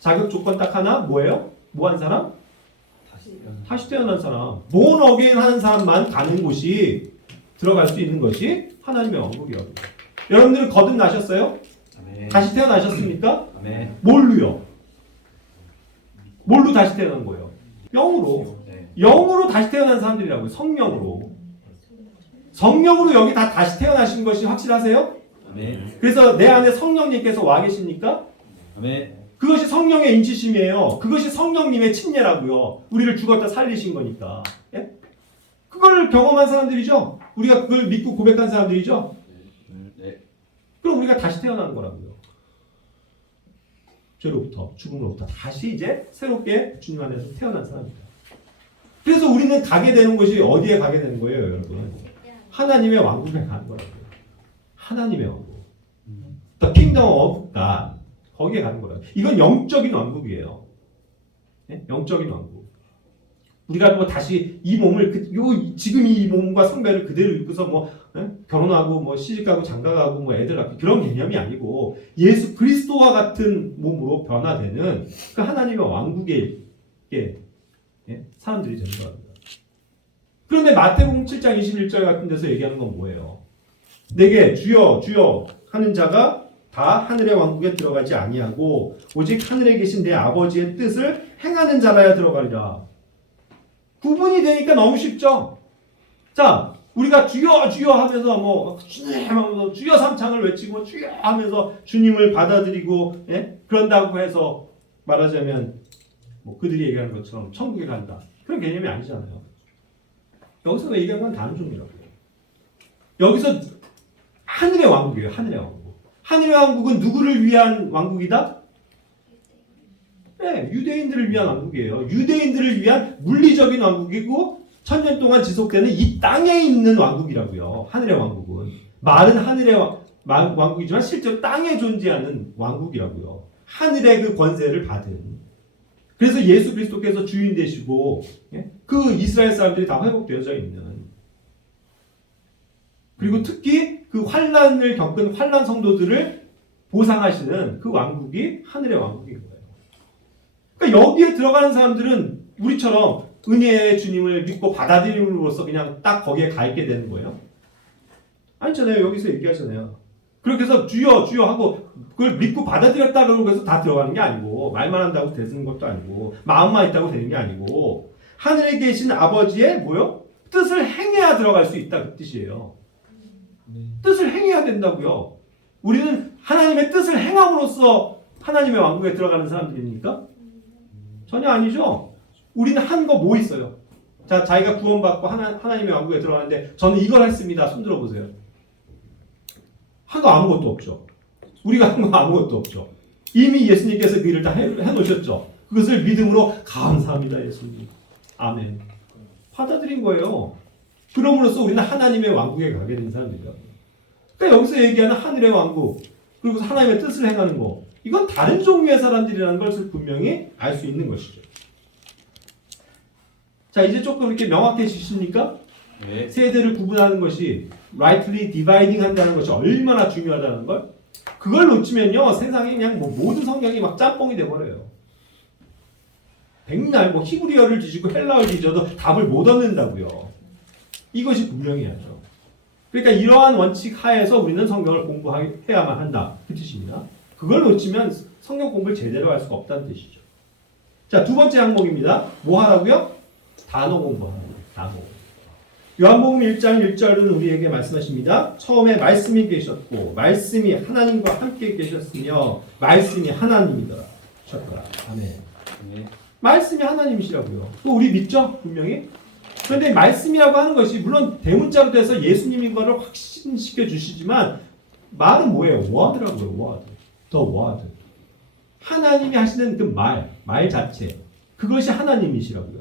자격 조건 딱 하나 뭐예요? 뭐 한 사람? 다시 태어난 사람. born again 하는 사람만 가는 곳이 들어갈 수 있는 것이 하나님의 왕국이라고. 여러분들은 거듭나셨어요? 아멘. 다시 태어나셨습니까? 아멘. 뭘로요? 뭘로 다시 태어난 거예요? 영으로. 네. 영으로 다시 태어난 사람들이라고요. 성령으로. 성령으로 여기 다 다시 태어나신 것이 확실하세요? 아멘. 그래서 내 안에 성령님께서 와 계십니까? 아멘. 그것이 성령의 인치심이에요. 그것이 성령님의 침례라고요. 우리를 죽었다 살리신 거니까. 예? 그걸 경험한 사람들이죠. 우리가 그걸 믿고 고백한 사람들이죠. 네. 그럼 우리가 다시 태어나는 거라고요. 죄로부터 죽음으로부터 다시 이제 새롭게 주님 안에서 태어난 사람입니다. 그래서 우리는 가게 되는 것이 어디에 가게 되는 거예요, 여러분? 하나님의 왕국에 가는 거라고요. 하나님의 왕국. The Kingdom of God. 거기에 가는 거라고요. 이건 영적인 왕국이에요. 네? 영적인 왕국. 우리가 뭐 다시 이 몸을 지금 이 몸과 성별을 그대로 입고서 뭐 결혼하고 뭐 시집가고 장가가고 뭐 애들 낳고 그런 개념이 아니고 예수 그리스도와 같은 몸으로 변화되는 그 하나님의 왕국의 사람들이 되는 겁니다. 그런데 마태복음 7장 21절 같은 데서 얘기하는 건 뭐예요? 내게 주여 주여 하는 자가 다 하늘의 왕국에 들어가지 아니하고 오직 하늘에 계신 내 아버지의 뜻을 행하는 자라야 들어가리라. 구분이 되니까 너무 쉽죠? 자, 우리가 주여 주여 하면서 뭐 주님 하면서 주여 삼창을 외치고 주여 하면서 주님을 받아들이고 그런다고 해서 말하자면 뭐 그들이 얘기하는 것처럼 천국에 간다. 그런 개념이 아니잖아요. 여기서 얘기하는 건 다른 종류라고요. 여기서 하늘의 왕국이에요. 하늘의 왕국. 하늘의 왕국은 누구를 위한 왕국이다? 네, 유대인들을 위한 왕국이에요. 유대인들을 위한 물리적인 왕국이고 천년 동안 지속되는 이 땅에 있는 왕국이라고요. 하늘의 왕국은. 말은 하늘의 왕국이지만 실제로 땅에 존재하는 왕국이라고요. 하늘의 그 권세를 받은. 그래서 예수 그리스도께서 주인 되시고 그 이스라엘 사람들이 다 회복되어져 있는. 그리고 특히 그 환난을 겪은 환난 성도들을 보상하시는 그 왕국이 하늘의 왕국인 거예요. 그러니까 여기에 들어가는 사람들은 우리처럼 은혜의 주님을 믿고 받아들임으로써 그냥 딱 거기에 가 있게 되는 거예요. 아니잖아요. 여기서 얘기하잖아요. 그렇게 해서 주여 주여 하고 그걸 믿고 받아들였다 그러고 해서 다 들어가는 게 아니고 말만 한다고 되는 것도 아니고 마음만 있다고 되는 게 아니고 하늘에 계신 아버지의 뭐요? 뜻을 행해야 들어갈 수 있다 그 뜻이에요. 뜻을 행해야 된다고요. 우리는 하나님의 뜻을 행함으로써 하나님의 왕국에 들어가는 사람들입니까? 전혀 아니죠. 우리는 한 거 뭐 있어요? 자, 자기가 구원받고 하나님의 왕국에 들어가는데 저는 이걸 했습니다. 손 들어보세요. 한 거 아무것도 없죠. 우리가 한 거 아무것도 없죠. 이미 예수님께서 그 일을 다 해놓으셨죠. 그것을 믿음으로 감사합니다 예수님. 아멘. 받아들인 거예요. 그럼으로써 우리는 하나님의 왕국에 가게 된 사람들이다. 그러니까 여기서 얘기하는 하늘의 왕국 그리고 하나님의 뜻을 행하는 거 이건 다른 종류의 사람들이라는 것을 분명히 알 수 있는 것이죠. 자, 이제 조금 이렇게 명확해지십니까? 네. 세대를 구분하는 것이 rightly dividing 한다는 것이 얼마나 중요하다는 걸 그걸 놓치면요 세상에 그냥 뭐 모든 성경이 막 짬뽕이 돼버려요. 백날 뭐 히브리어를 뒤지고 헬라어를 뒤져도 답을 못 얻는다고요. 이것이 분명해야죠. 그러니까 이러한 원칙 하에서 우리는 성경을 공부해야만 한다 그 뜻입니다. 그걸 놓치면 성경 공부를 제대로 할 수가 없다는 뜻이죠. 자, 두 번째 항목입니다. 뭐 하라고요? 단어 공부하는 거예요. 단어. 요한복음 1장 1절은 우리에게 말씀하십니다. 처음에 말씀이 계셨고 말씀이 하나님과 함께 계셨으며 말씀이 하나님이더라. 하셨더라. 아멘. 네. 말씀이 하나님이시라고요. 그거 우리 믿죠? 분명히. 그런데 말씀이라고 하는 것이 물론 대문자로 돼서 예수님인 것을 확신시켜 주시지만 말은 뭐예요? 워드라고요. 워드. 더 워드. 하나님이 하시는 그 말 자체. 그것이 하나님이시라고요.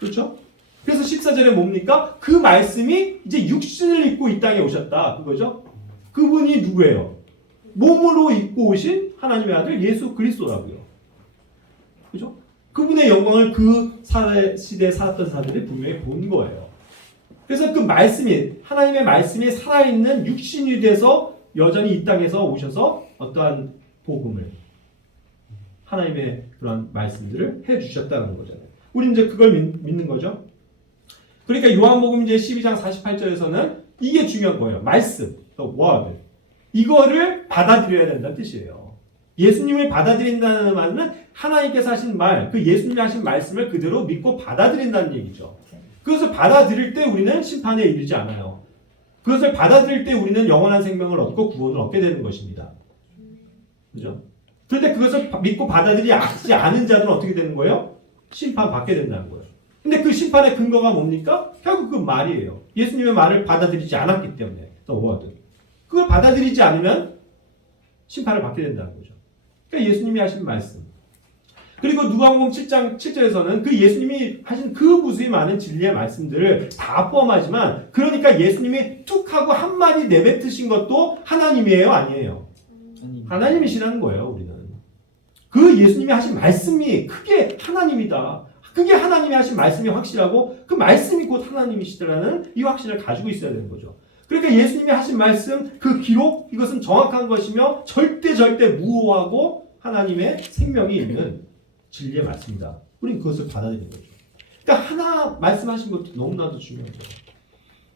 그렇죠? 그래서 14절에 뭡니까? 그 말씀이 이제 육신을 입고 이 땅에 오셨다. 그거죠? 그분이 누구예요? 몸으로 입고 오신 하나님의 아들 예수 그리스도라고요. 그죠? 그분의 영광을 그 시대에 살았던 사람들이 분명히 본 거예요. 그래서 그 말씀이 하나님의 말씀이 살아있는 육신이 돼서 여전히 이 땅에서 오셔서 어떠한 복음을 하나님의 그런 말씀들을 해주셨다는 거잖아요. 우리 이제 그걸 믿는 거죠. 그러니까 요한복음 이제 12장 48절에서는 이게 중요한 거예요. 말씀, the word. 이거를 받아들여야 된다는 뜻이에요. 예수님을 받아들인다는 말은 하나님께서 하신 말, 그 예수님이 하신 말씀을 그대로 믿고 받아들인다는 얘기죠. 그것을 받아들일 때 우리는 심판에 이르지 않아요. 그것을 받아들일 때 우리는 영원한 생명을 얻고 구원을 얻게 되는 것입니다. 그죠? 그런데 그것을 믿고 받아들이지 않은 자들은 어떻게 되는 거예요? 심판받게 된다는 거예요. 근데 그 심판의 근거가 뭡니까? 결국 그 말이에요. 예수님의 말을 받아들이지 않았기 때문에. 그걸 받아들이지 않으면 심판을 받게 된다는 거죠. 그러니까 예수님이 하신 말씀. 그리고 누가복음 7장 7절에서는 그 예수님이 하신 그 무수히 많은 진리의 말씀들을 다 포함하지만 그러니까 예수님이 툭 하고 한마디 내뱉으신 것도 하나님이에요? 아니에요? 하나님이시라는 거예요. 우리는. 그 예수님이 하신 말씀이 크게 하나님이다. 그게 하나님이 하신 말씀이 확실하고 그 말씀이 곧 하나님이시더라는 이 확신을 가지고 있어야 되는 거죠. 그러니까 예수님이 하신 말씀, 그 기록, 이것은 정확한 것이며 절대 무효하고 하나님의 생명이 있는 진리의 말씀이다. 우리는 그것을 받아들이는 거죠. 그러니까 하나 말씀하신 것도 너무나도 중요하죠.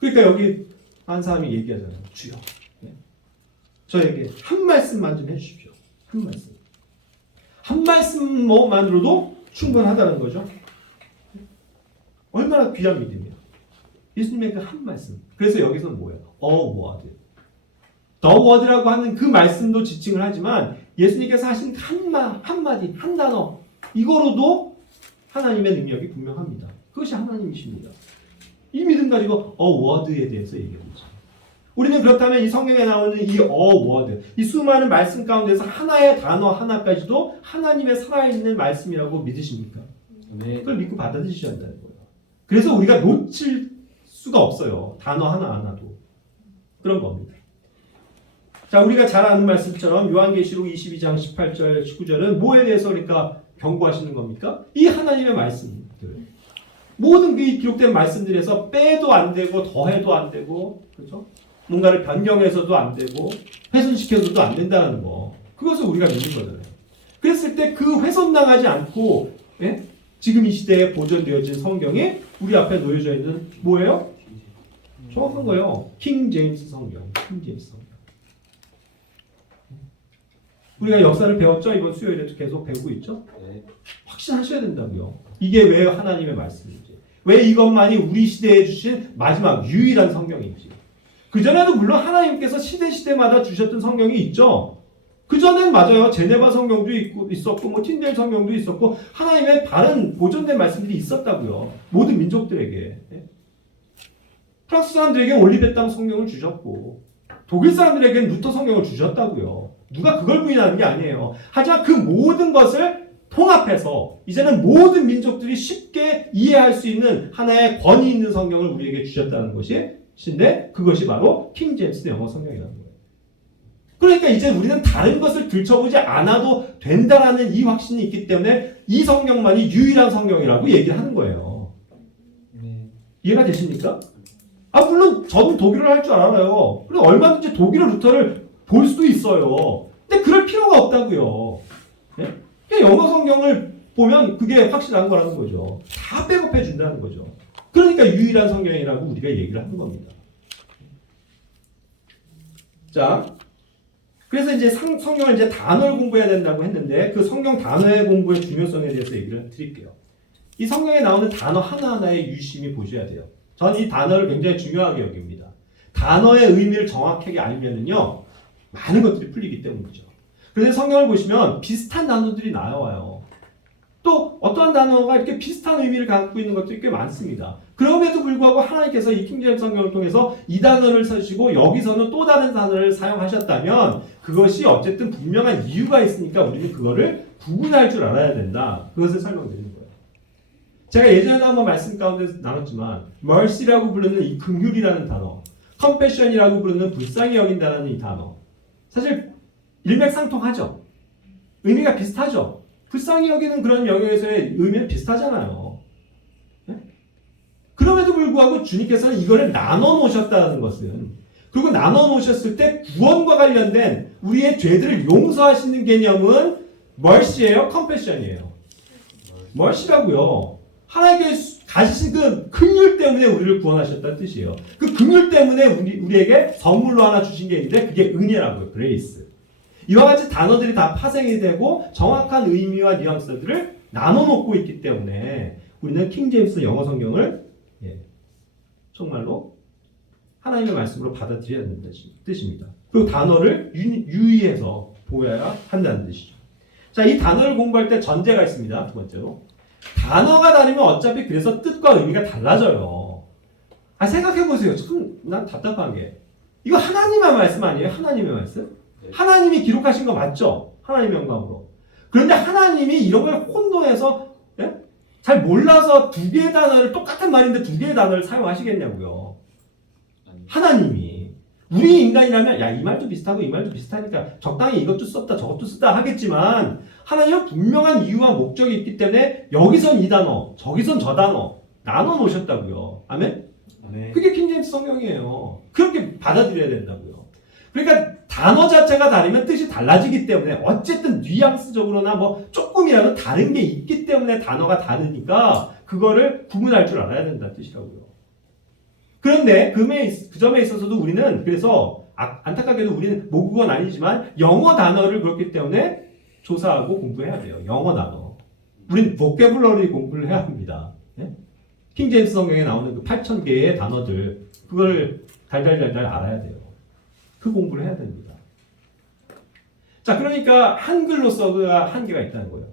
그러니까 여기 한 사람이 얘기하잖아요. 주여, 저에게 한 말씀만 좀 해주십시오. 한 말씀. 한 말씀만으로도 충분하다는 거죠. 얼마나 귀한 믿음이야. 예수님의 그 한 말씀. 그래서 여기서는 뭐예요? A word. The word라고 하는 그 말씀도 지칭을 하지만 예수님께서 하신 한마디, 한 단어 이거로도 하나님의 능력이 분명합니다. 그것이 하나님이십니다. 이 믿음 가지고 A word에 대해서 얘기합니다. 우리는 그렇다면 이 성경에 나오는 이 A word, 이 수많은 말씀 가운데서 하나의 단어 하나까지도 하나님의 살아있는 말씀이라고 믿으십니까? 네. 그걸 믿고 받아들이셔야 한다는 거예요. 그래서 우리가 놓칠 수가 없어요. 단어 하나하나도. 그런 겁니다. 자, 우리가 잘 아는 말씀처럼 요한계시록 22장 18절, 19절은 뭐에 대해서 그러니까 경고하시는 겁니까? 이 하나님의 말씀들. 모든 그 기록된 말씀들에서 빼도 안 되고 더해도 안 되고, 그렇죠? 뭔가를 변경해서도 안 되고 훼손시켜서도 안 된다는 거. 그것을 우리가 믿는 거잖아요. 그랬을 때 그 훼손당하지 않고 지금 이 시대에 보존되어진 성경이 우리 앞에 놓여져 있는 뭐예요? 정확한 거예요. 킹 제임스 성경. 킹 제임스 성경. 우리가 역사를 배웠죠? 이번 수요일에도 계속 배우고 있죠? 확신하셔야 된다고요. 이게 왜 하나님의 말씀인지. 왜 이것만이 우리 시대에 주신 마지막 유일한 성경인지. 그전에도 물론 하나님께서 시대마다 주셨던 성경이 있죠. 그전엔 맞아요. 제네바 성경도 있었고 뭐 틴델 성경도 있었고 하나님의 다른 보존된 말씀들이 있었다고요. 모든 민족들에게. 프랑스 사람들에게는 올리베 땅 성경을 주셨고 독일 사람들에게는 루터 성경을 주셨다고요. 누가 그걸 부인하는 게 아니에요. 하지만 그 모든 것을 통합해서 이제는 모든 민족들이 쉽게 이해할 수 있는 하나의 권위 있는 성경을 우리에게 주셨다는 것인데 그것이 바로 킹 제임스 영어 성경이라는 거예요. 그러니까 이제 우리는 다른 것을 들춰보지 않아도 된다라는 이 확신이 있기 때문에 이 성경만이 유일한 성경이라고 얘기를 하는 거예요. 이해가 되십니까? 물론 저는 독일어를 할 줄 알아요. 그리고 얼마든지 독일어 루터를 볼 수도 있어요. 근데 그럴 필요가 없다고요. 네? 그냥 영어 성경을 보면 그게 확실한 거라는 거죠. 다 백업해 준다는 거죠. 그러니까 유일한 성경이라고 우리가 얘기를 하는 겁니다. 자, 그래서 이제 성경을 이제 단어를 공부해야 된다고 했는데 그 성경 단어의 공부의 중요성에 대해서 얘기를 드릴게요. 이 성경에 나오는 단어 하나하나의 유심히 보셔야 돼요. 저는 이 단어를 굉장히 중요하게 여깁니다. 단어의 의미를 정확하게 알면은요, 많은 것들이 풀리기 때문이죠. 그래서 성경을 보시면 비슷한 단어들이 나와요. 또 어떠한 단어가 이렇게 비슷한 의미를 갖고 있는 것들이 꽤 많습니다. 그럼에도 불구하고 하나님께서 이 킹제임스 성경을 통해서 이 단어를 쓰시고 여기서는 또 다른 단어를 사용하셨다면 그것이 어쨌든 분명한 이유가 있으니까 우리는 그거를 구분할 줄 알아야 된다. 그것을 설명드리는 거예요. 제가 예전에도 한번 말씀 가운데 나눴지만 mercy라고 부르는 이 긍휼이라는 단어, compassion이라고 부르는 불쌍히 여긴다는 이 단어 사실 일맥상통하죠. 의미가 비슷하죠. 불쌍히 여기는 그런 영역에서의 의미는 비슷하잖아요. 네? 그럼에도 불구하고 주님께서는 이거를 나눠 놓으셨다는 것은 그리고 나눠 놓으셨을 때 구원과 관련된 우리의 죄들을 용서하시는 개념은 mercy예요, compassion이에요. mercy라고요. 하나님께서 가지신 그 긍휼 때문에 우리를 구원하셨다는 뜻이에요. 그 긍휼 때문에 우리에게 선물로 하나 주신 게 있는데 그게 은혜라고요. grace. 이와 같이 단어들이 다 파생이 되고 정확한 의미와 뉘앙스들을 나눠 놓고 있기 때문에 우리는 킹제임스 영어 성경을 정말로 하나님의 말씀으로 받아들여야 한다는 뜻입니다. 그리고 단어를 유의해서 보여야 한다는 뜻이죠. 자, 이 단어를 공부할 때 전제가 있습니다. 두 번째로. 단어가 다르면 어차피 그래서 뜻과 의미가 달라져요. 생각해보세요. 참, 난 답답한 게. 이거 하나님의 말씀 아니에요? 하나님의 말씀? 하나님이 기록하신 거 맞죠? 하나님의 영광으로. 그런데 하나님이 이런 걸 혼동해서 잘 몰라서 두 개의 단어를 똑같은 말인데 두 개의 단어를 사용하시겠냐고요. 하나님이. 우리 인간이라면 이 말도 비슷하고 이 말도 비슷하니까 적당히 이것도 썼다 저것도 썼다 하겠지만 하나님은 분명한 이유와 목적이 있기 때문에 여기선 이 단어, 저기선 저 단어 나눠 놓으셨다고요. 아멘? 네. 그게 킹제임스 성경이에요. 그렇게 받아들여야 된다고요. 그러니까 단어 자체가 다르면 뜻이 달라지기 때문에 어쨌든 뉘앙스적으로나 뭐 조금이라도 다른 게 있기 때문에 단어가 다르니까 그거를 구분할 줄 알아야 된다는 뜻이라고요. 그런데 그 점에 있어서도 우리는 그래서 안타깝게도 우리는 모국어는 아니지만 영어 단어를 그렇기 때문에 조사하고 공부해야 돼요. 영어 단어. 우린 보캐블러리 공부를 해야 합니다. 네? 킹제임스 성경에 나오는 그 8,000개의 단어들 그걸 달달달달 알아야 돼요. 그 공부를 해야 됩니다. 자, 그러니까 한글로서가 한계가 있다는 거예요.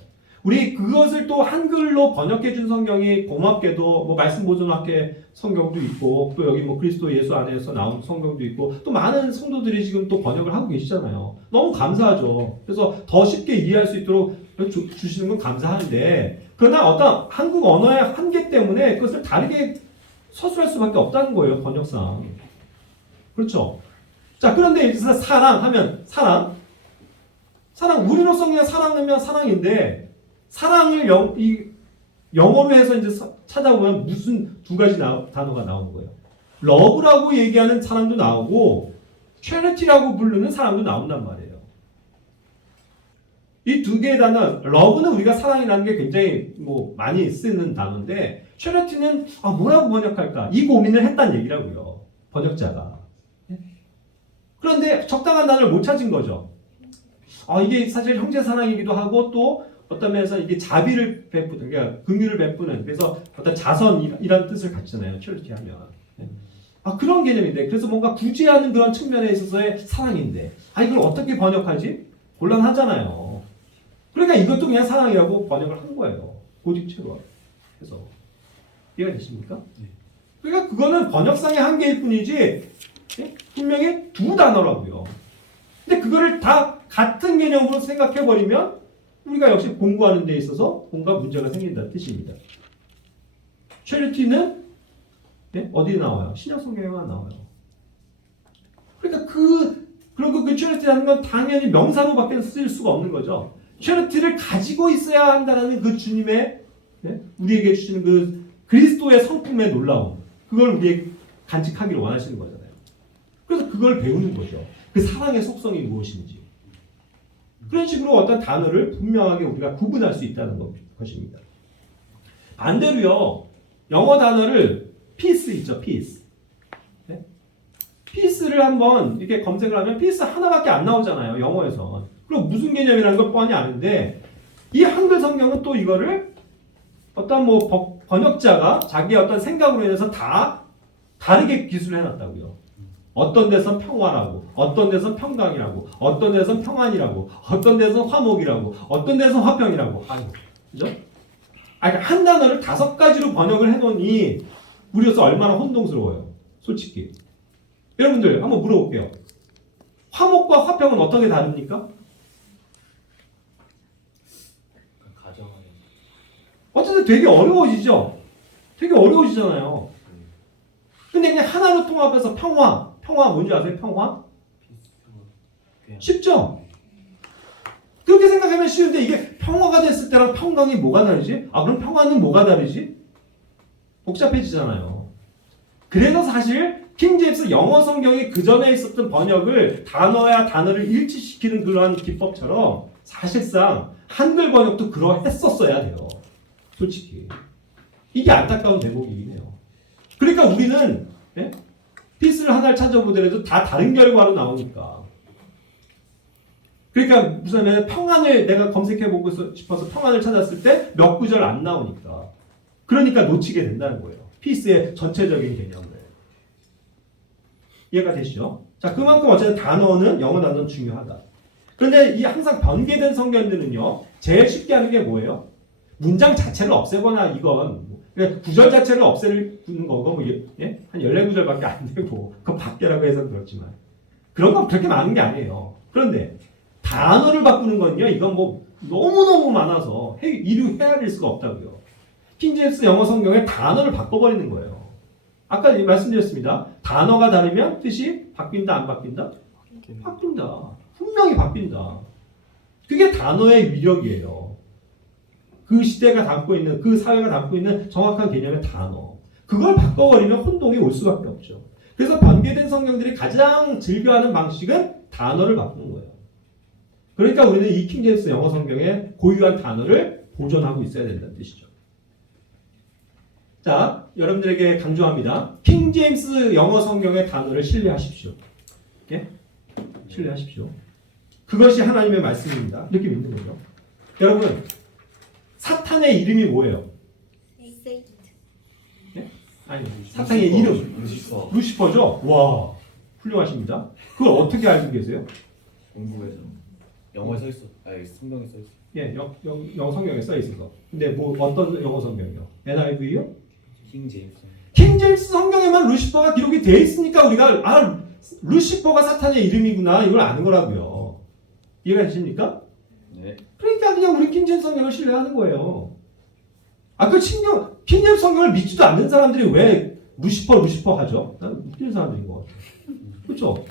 우리 그것을 또 한글로 번역해 준 성경이 고맙게도 뭐 말씀 보존학회 성경도 있고 또 여기 뭐 그리스도 예수 안에서 나온 성경도 있고 또 많은 성도들이 지금 또 번역을 하고 계시잖아요. 너무 감사하죠. 그래서 더 쉽게 이해할 수 있도록 주시는 건 감사한데 그러나 어떤 한국 언어의 한계 때문에 그것을 다르게 서술할 수밖에 없다는 거예요. 번역상. 그렇죠. 자, 그런데 여기서 사랑하면 사랑 우리로서 그냥 사랑하면 사랑인데 사랑을 영어로 해서 이제 찾아보면 무슨 두 가지 단어가 나오는 거예요. 러브라고 얘기하는 사람도 나오고 charity라고 부르는 사람도 나온단 말이에요. 이 두 개의 단어, 러브는 우리가 사랑이라는 게 굉장히 뭐 많이 쓰는 단어인데 charity는 뭐라고 번역할까? 이 고민을 했다는 얘기라고요. 번역자가. 그런데 적당한 단어를 못 찾은 거죠. 이게 사실 형제 사랑이기도 하고 또 어떤 면에서 이게 자비를 베푸는, 그러니까 긍휼을 베푸는, 그래서 어떤 자선이라는 뜻을 갖잖아요. charity 하면. 그런 개념인데, 그래서 뭔가 구제하는 그런 측면에 있어서의 사랑인데, 이걸 어떻게 번역하지? 곤란하잖아요. 그러니까 이것도 그냥 사랑이라고 번역을 한 거예요. 고딕체로. 그래서 이해가 되십니까? 네. 그러니까 그거는 번역상의 한계일 뿐이지, 분명히 두 단어라고요. 근데 그거를 다 같은 개념으로 생각해버리면 우리가 역시 공부하는 데 있어서 뭔가 문제가 생긴다는 뜻입니다. charity는 어디에 나와요? 신약 성경에만 나와요. 그러니까 그리고 그 charity라는 건 당연히 명사로밖에 쓸 수가 없는 거죠. charity를 가지고 있어야 한다는 그 주님의 우리에게 주시는 그 그리스도의 성품의 놀라움, 그걸 우리에게 간직하기를 원하시는 거잖아요. 그래서 그걸 배우는 거죠. 그 사랑의 속성이 무엇인지. 그런 식으로 어떤 단어를 분명하게 우리가 구분할 수 있다는 것입니다. 반대로요, 영어 단어를 peace 있죠, peace. peace를 한번 이렇게 검색을 하면 peace 하나밖에 안 나오잖아요, 영어에서. 그럼 무슨 개념이라는 걸 뻔히 아는데, 이 한글 성경은 또 이거를 어떤 뭐 번역자가 자기의 어떤 생각으로 인해서 다 다르게 기술을 해놨다고요. 어떤 데선 평화라고, 어떤 데선 평강이라고, 어떤 데선 평안이라고, 어떤 데선 화목이라고, 어떤 데선 화평이라고. 그죠? 그러니까 한 단어를 5가지로 번역을 해놓으니 우리로서 얼마나 혼동스러워요. 솔직히. 여러분들 한번 물어볼게요. 화목과 화평은 어떻게 다릅니까? 어쨌든 되게 어려워지죠? 되게 어려워지잖아요. 근데 그냥 하나로 통합해서 평화 뭔지 아세요? 평화? 쉽죠? 그렇게 생각하면 쉬운데 이게 평화가 됐을 때랑 평강이 뭐가 다르지? 그럼 평화는 뭐가 다르지? 복잡해지잖아요. 그래서 사실 킹제임스 영어 성경이 그 전에 있었던 번역을 단어야 단어를 일치시키는 그러한 기법처럼 사실상 한글 번역도 그러했었어야 돼요. 솔직히. 이게 안타까운 대목이긴 해요. 그러니까 우리는 피스를 하나를 찾아보더라도 다 다른 결과로 나오니까. 그러니까 무슨 평안을 내가 검색해보고 싶어서 평안을 찾았을 때 몇 구절 안 나오니까. 그러니까 놓치게 된다는 거예요. 피스의 전체적인 개념을. 이해가 되시죠? 자, 그만큼 어쨌든 단어는 영어 단어는 중요하다. 그런데 이 항상 번개된 성경들은요, 제일 쉽게 하는 게 뭐예요? 문장 자체를 없애거나 이건 그러니까 구절 자체를 없애는 거고 한 14구절밖에 안 되고 그거 밖에라고 해서 그렇지만 그런 건 그렇게 많은 게 아니에요. 그런데 단어를 바꾸는 건요, 이건 뭐 너무너무 많아서 이루 헤아릴 수가 없다고요. 킹제임스 영어 성경에 단어를 바꿔버리는 거예요. 아까 말씀드렸습니다. 단어가 다르면 뜻이 바뀐다 안 바뀐다? 바뀐다. 분명히 바뀐다. 그게 단어의 위력이에요. 그 시대가 담고 있는, 그 사회가 담고 있는 정확한 개념의 단어. 그걸 바꿔버리면 혼동이 올 수밖에 없죠. 그래서 번개된 성경들이 가장 즐겨하는 방식은 단어를 바꾸는 거예요. 그러니까 우리는 이 킹제임스 영어 성경의 고유한 단어를 보존하고 있어야 된다는 뜻이죠. 자, 여러분들에게 강조합니다. 킹제임스 영어 성경의 단어를 신뢰하십시오. 이렇게 신뢰하십시오. 그것이 하나님의 말씀입니다. 이렇게 믿는 거죠. 여러분, 사탄의 이름이 뭐예요? 네? 아니, 사탄의 이름 루시퍼죠. 와, 훌륭하십니다. 그걸 어떻게 알고 계세요? 공부해서 영어에 써 있어. 아니 성경에 써 있어. 예, 영어 성경에 써 있어서. 근데 뭐 어떤 영어 성경이요? NIV요? 킹 제임스. 킹 제임스 성경에만 루시퍼가 기록이 돼 있으니까 우리가 루시퍼가 사탄의 이름이구나 이걸 아는 거라고요. 이해가 되십니까? 네. 그러니까 그냥 우리 킹 제임스 성경을 신뢰하는 거예요. 그 킹 제임스 성경을 믿지도 않는 사람들이 왜 루시퍼 하죠? 난 웃기는 사람들인 것 같아요. 그렇죠?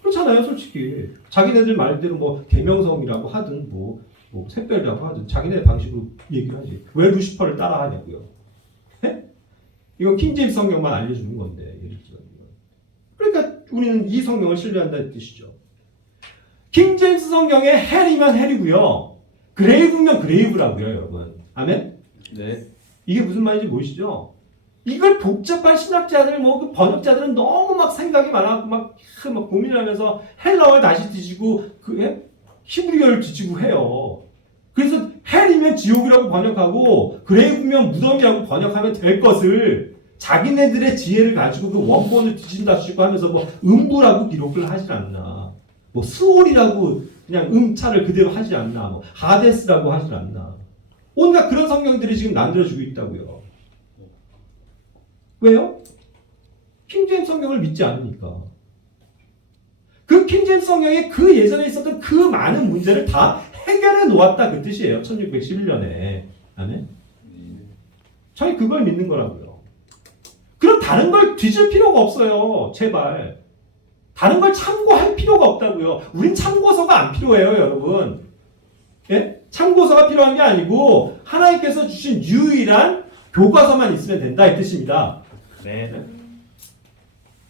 그렇잖아요, 솔직히. 자기네들 말대로 뭐 계명성이라고 하든 뭐 샛별이라고 하든 자기네 방식으로 얘기를 하지. 왜 루시퍼를 따라하냐고요. 네? 이건 킹제임스 성경만 알려주는 건데. 예를 들어. 그러니까 우리는 이 성경을 신뢰한다는 뜻이죠. 킹제임스 성경에 헬이면 헬이고요. 그레이브면 그레이브라고요, 여러분. 아멘? 네. 이게 무슨 말인지 보이시죠? 이걸 복잡한 신학자들, 그 번역자들은 너무 막 생각이 많아갖고 막 고민하면서 헬라어를 다시 뒤지고, 히브리어를 뒤지고 해요. 그래서 헬이면 지옥이라고 번역하고, 그레이브면 무덤이라고 번역하면 될 것을 자기네들의 지혜를 가지고 그 원본을 뒤진다시고 하면서 음부라고 기록을 하질 않나. 스올이라고 그냥 음차를 그대로 하지 않나. 하데스라고 하질 않나. 온갖 그런 성경들이 지금 만들어지고 있다고요. 왜요? 킹제임스 성경을 믿지 않으니까. 그 킹제임스 성경에 그 예전에 있었던 그 많은 문제를 다 해결해 놓았다 그 뜻이에요. 1611년에. 아멘? 저희 그걸 믿는 거라고요. 그럼 다른 걸 뒤질 필요가 없어요. 제발. 다른 걸 참고할 필요가 없다고요. 우린 참고서가 안 필요해요, 여러분. 예? 참고서가 필요한 게 아니고 하나님께서 주신 유일한 교과서만 있으면 된다 이 뜻입니다. 네.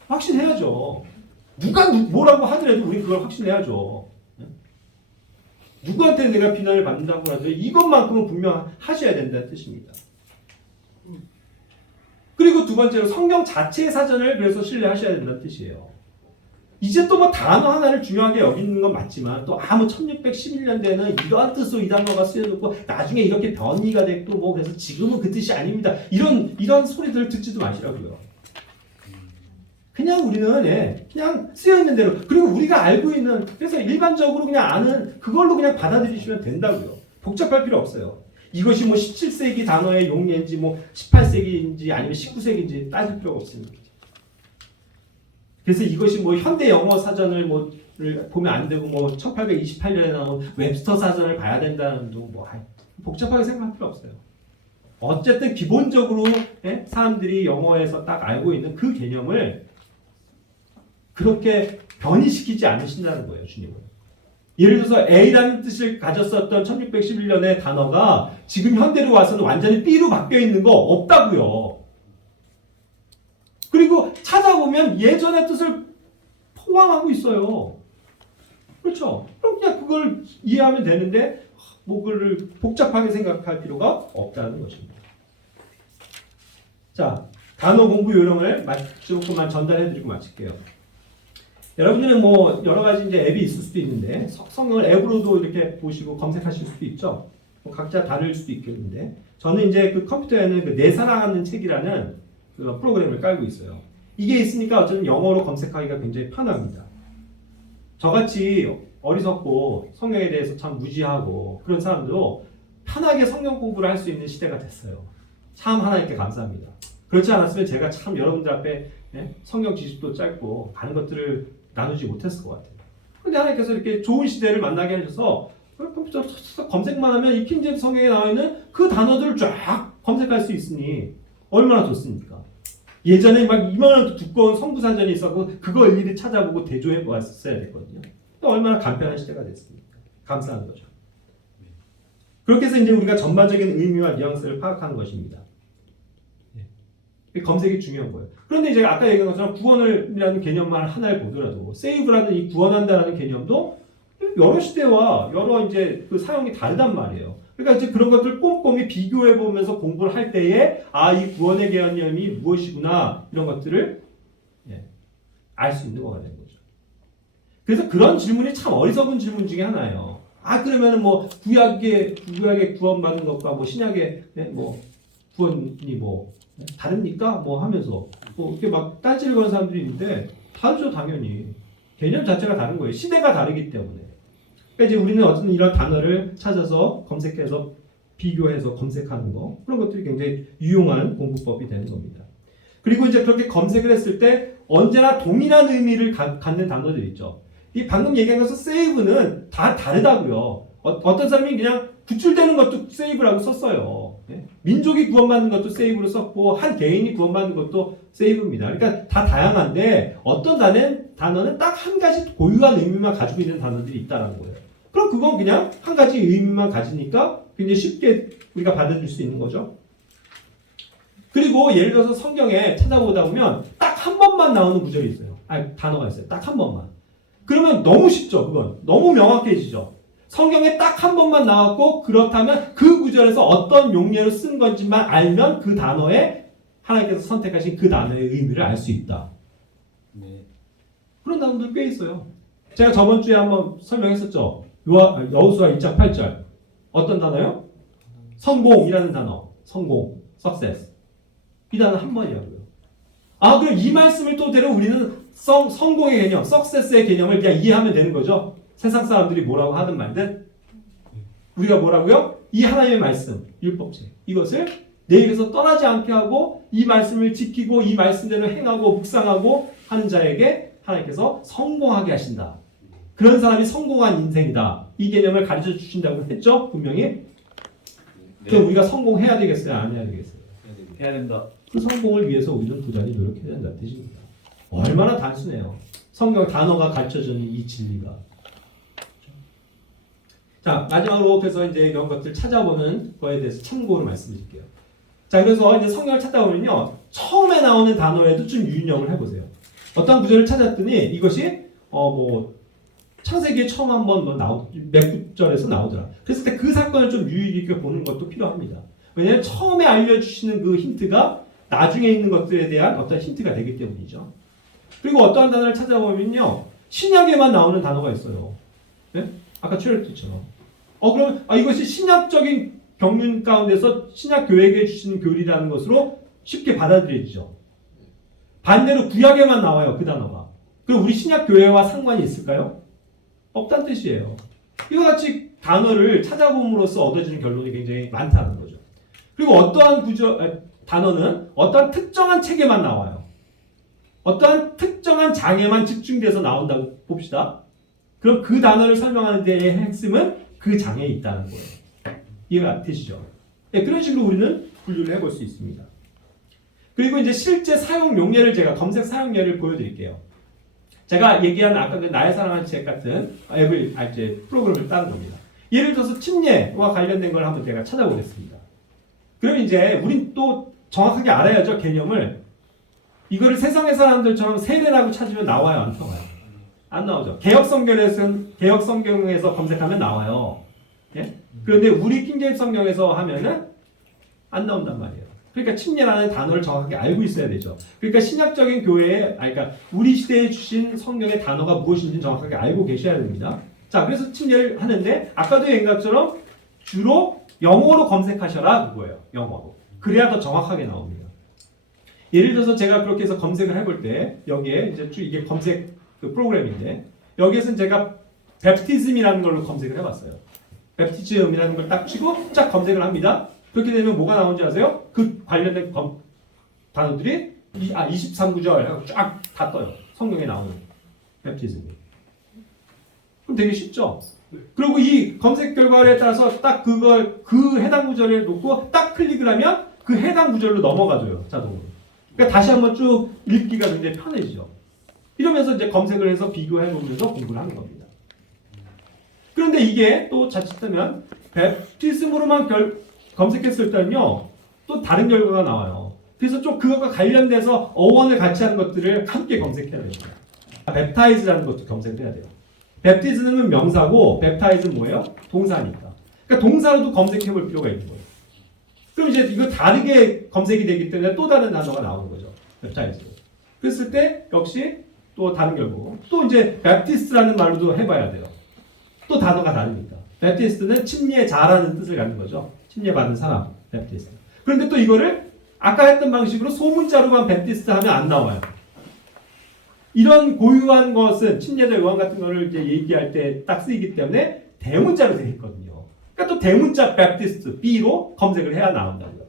확신해야죠. 누가 뭐라고 하더라도 우리 그걸 확신해야죠. 누구한테 내가 비난을 받는다고 하더라도 이것만큼은 분명 하셔야 된다는 뜻입니다. 그리고 두 번째로 성경 자체의 사전을 그래서 신뢰하셔야 된다는 뜻이에요. 이제 또 단어 하나를 중요하게 여기는 건 맞지만 또 1611년대에는 이러한 뜻으로 이 단어가 쓰여졌고 나중에 이렇게 변이가 됐고 그래서 지금은 그 뜻이 아닙니다. 이런 소리들을 듣지도 마시라고요. 그냥 우리는 그냥 쓰여있는 대로 그리고 우리가 알고 있는 그래서 일반적으로 그냥 아는 그걸로 그냥 받아들이시면 된다고요. 복잡할 필요 없어요. 이것이 17세기 단어의 용례인지 18세기인지 아니면 19세기인지 따질 필요가 없습니다. 그래서 이것이 현대 영어 사전을 보면 안 되고 1828년에 나온 웹스터 사전을 봐야 된다는 복잡하게 생각할 필요 없어요. 어쨌든 기본적으로 사람들이 영어에서 딱 알고 있는 그 개념을 그렇게 변이시키지 않으신다는 거예요, 주님은. 예를 들어서 A라는 뜻을 가졌었던 1611년의 단어가 지금 현대로 와서는 완전히 B로 바뀌어 있는 거 없다고요. 그리고 찾아보면 예전의 뜻을 포함하고 있어요. 그렇죠? 그럼 그냥 그걸 이해하면 되는데 그걸 복잡하게 생각할 필요가 없다는 것입니다. 자, 단어 공부 요령을 조금만 전달해드리고 마칠게요. 여러분들은 여러 가지 이제 앱이 있을 수도 있는데 성경을 앱으로도 이렇게 보시고 검색하실 수도 있죠. 각자 다를 수도 있겠는데 저는 이제 그 컴퓨터에는 내 사랑하는 책이라는 그 프로그램을 깔고 있어요. 이게 있으니까 어쨌든 영어로 검색하기가 굉장히 편합니다. 저같이 어리석고 성경에 대해서 참 무지하고 그런 사람들도 편하게 성경 공부를 할 수 있는 시대가 됐어요. 참 하나님께 감사합니다. 그렇지 않았으면 제가 참 여러분들 앞에 성경 지식도 짧고 많은 것들을 나누지 못했을 것 같아요. 그런데 하나님께서 이렇게 좋은 시대를 만나게 해주셔서 컴퓨터로 검색만 하면 이 킹제임스 성경에 나와 있는 그 단어들을 쫙 검색할 수 있으니 얼마나 좋습니까? 예전에 이만한 두꺼운 성부사전이 있었고 그거 일일이 찾아보고 대조해 보았어야 됐거든요. 얼마나 간편한 시대가 됐습니까? 감싸는 거죠. 그렇게 해서 이제 우리가 전반적인 의미와 뉘앙스를 파악하는 것입니다. 검색이 중요한 거예요. 그런데 이제 아까 얘기한 것처럼 구원이라는 개념만 하나를 보더라도 세이브라는 이 구원한다라는 개념도 여러 시대와 여러 이제 그 사용이 다르단 말이에요. 그러니까 이제 그런 것들 꼼꼼히 비교해 보면서 공부를 할 때에 이 구원의 개념이 무엇이구나 이런 것들을 알 수 있는 거가 되는 거죠. 그래서 그런 질문이 참 어리석은 질문 중에 하나예요. 그러면은 뭐 구약에 구원받은 것과 뭐 신약의 뭐 구원이 뭐 다릅니까? 뭐 하면서 뭐 이렇게 막 딴지를 거는 사람들이 있는데 다르죠, 당연히. 개념 자체가 다른 거예요. 시대가 다르기 때문에. 그러니까 이제 우리는 어쨌든 이런 단어를 찾아서 검색해서 비교해서 검색하는 거 그런 것들이 굉장히 유용한 공부법이 되는 겁니다. 그리고 이제 그렇게 검색을 했을 때 언제나 동일한 의미를 갖는 단어들 있죠. 이 방금 얘기한 것은 세이브는 다 다르다고요. 어떤 사람이 그냥 구출되는 것도 세이브라고 썼어요. 민족이 구원받는 것도 세이브로 썼고 한 개인이 구원받는 것도 세이브입니다. 그러니까 다 다양한데 어떤 단어는 딱 한 가지 고유한 의미만 가지고 있는 단어들이 있다는 거예요. 그럼 그건 그냥 한 가지 의미만 가지니까 굉장히 쉽게 우리가 받아들일 수 있는 거죠. 그리고 예를 들어서 성경에 찾아보다 보면 딱 한 번만 나오는 구절이 있어요. 단어가 있어요. 딱 한 번만. 그러면 너무 쉽죠. 그건 너무 명확해지죠. 성경에 딱 한 번만 나왔고 그렇다면 그 구절에서 어떤 용례로 쓴 건지만 알면 그 단어에 하나님께서 선택하신 그 단어의 의미를 알 수 있다. 네. 그런 단어들 꽤 있어요. 제가 저번 주에 한번 설명했었죠. 여호수아 1장 8절. 어떤 단어요? 성공이라는 단어. 성공, success. 이 단어 한 번이라고요. 그럼 이 말씀을 토대로 우리는 성공의 개념, success의 개념을 그냥 이해하면 되는 거죠. 세상 사람들이 뭐라고 하든 말든 우리가 뭐라고요? 이 하나님의 말씀, 율법책 이것을 내 입에서 떠나지 않게 하고 이 말씀을 지키고 이 말씀대로 행하고 묵상하고 하는 자에게 하나님께서 성공하게 하신다. 그런 사람이 성공한 인생이다. 이 개념을 가르쳐 주신다고 했죠? 분명히. 네. 그럼 우리가 성공해야 되겠어요? 안 해야 되겠어요? 해야 된다. 그 성공을 위해서 우리는 부단히 노력해야 된다는 뜻입니다. 얼마나 단순해요. 성경 단어가 가르쳐주는 이 진리가. 자, 마지막으로 그래서 이제 이런 것들 찾아보는 거에 대해서 참고로 말씀드릴게요. 자, 그래서 이제 성경을 찾다 보면요. 처음에 나오는 단어에도 좀 유인형을 해보세요. 어떤 구절을 찾았더니 이것이 뭐 창세기에 처음 한번 몇 구절에서 나오더라. 그랬을 때 그 사건을 좀 유의 깊게 보는 것도 필요합니다. 왜냐하면 처음에 알려주시는 그 힌트가 나중에 있는 것들에 대한 어떤 힌트가 되기 때문이죠. 그리고 어떠한 단어를 찾아보면요. 신약에만 나오는 단어가 있어요. 네? 아까 최열트처럼. 그러면 이것이 신약적인 경륜 가운데서 신약 교회에게 주시는 교리라는 것으로 쉽게 받아들여지죠. 반대로 구약에만 나와요. 그 단어가. 그럼 우리 신약 교회와 상관이 있을까요? 없다는 뜻이에요. 이와 같이 단어를 찾아봄으로써 얻어지는 결론이 굉장히 많다는 거죠. 그리고 어떠한 단어는 어떠한 특정한 책에만 나와요. 어떠한 특정한 장에만 집중돼서 나온다고 봅시다. 그럼 그 단어를 설명하는 데의 핵심은 그 장에 있다는 거예요. 이해가 되시죠? 네, 그런 식으로 우리는 분류를 해볼 수 있습니다. 그리고 이제 실제 사용 용례를 제가 검색 사용 예를 보여드릴게요. 제가 얘기한 아까 그 나의 사랑하는 책 같은 앱을 이제 프로그램을 따는 겁니다. 예를 들어서 침례와 관련된 걸 한번 제가 찾아보겠습니다. 그럼 이제 우린 또 정확하게 알아야죠, 개념을. 이거를 세상의 사람들처럼 세례라고 찾으면 나와요, 안 나와요? 안 나오죠. 개혁 성경에서 검색하면 나와요. 예? 그런데 우리 킹제임스 성경에서 하면은 안 나온단 말이에요. 그러니까 침례라는 단어를 정확하게 알고 있어야 되죠. 그러니까 신약적인 교회에, 그러니까 우리 시대에 주신 성경의 단어가 무엇인지 정확하게 알고 계셔야 됩니다. 자, 그래서 침례를 하는데 아까도 얘기한 것처럼 주로 영어로 검색하셔라 그거예요. 영어로. 그래야 더 정확하게 나옵니다. 예를 들어서 제가 그렇게 해서 검색을 해볼 때 여기에 이제 이게 검색 그 프로그램인데 여기에서는 제가 베프티즘이라는 걸로 검색을 해봤어요. 베프티즘이라는 걸 딱 치고 쫙 검색을 합니다. 그렇게 되면 뭐가 나오는지 아세요? 그 관련된 단어들이 23구절 하고 쫙 다 떠요. 성경에 나오는 베프티즘이. 그럼 되게 쉽죠? 그리고 이 검색 결과에 따라서 딱 그 해당 구절에 놓고 딱 클릭을 하면 그 해당 구절로 넘어가줘요. 자동으로. 그러니까 다시 한번 쭉 읽기가 굉장히 편해지죠. 이러면서 이제 검색을 해서 비교해보면서 공부를 하는 겁니다. 그런데 이게 또 자칫하면 베프티즘으로만 검색했을 때는요, 또 다른 결과가 나와요. 그래서 좀 그것과 관련돼서 어원을 같이 하는 것들을 함께 검색해야 됩니다. 웹타이즈라는 것도 검색해야 돼요. 베프티즘은 명사고 웹타이즈는 뭐예요? 동사니까. 그러니까 동사로도 검색해 볼 필요가 있는 거예요. 그럼 이제 이거 다르게 검색이 되기 때문에 또 다른 단어가 나오는 거죠. 웹타이즈로. 그랬을 때 역시 또 다른 결과고. 또 이제 베프티스트라는 말로도 해봐야 돼요. 또 단어가 다르니까. 베프티스트는 침례자라는 뜻을 갖는 거죠. 침례받은 사람, 베프티스트. 그런데 또 이거를 아까 했던 방식으로 소문자로만 베프티스트 하면 안 나와요. 이런 고유한 것은 침례자 요한 같은 거를 이제 얘기할 때 딱 쓰이기 때문에 대문자로 되어 있거든요. 그러니까 또 대문자 베프티스트 B로 검색을 해야 나온다고요.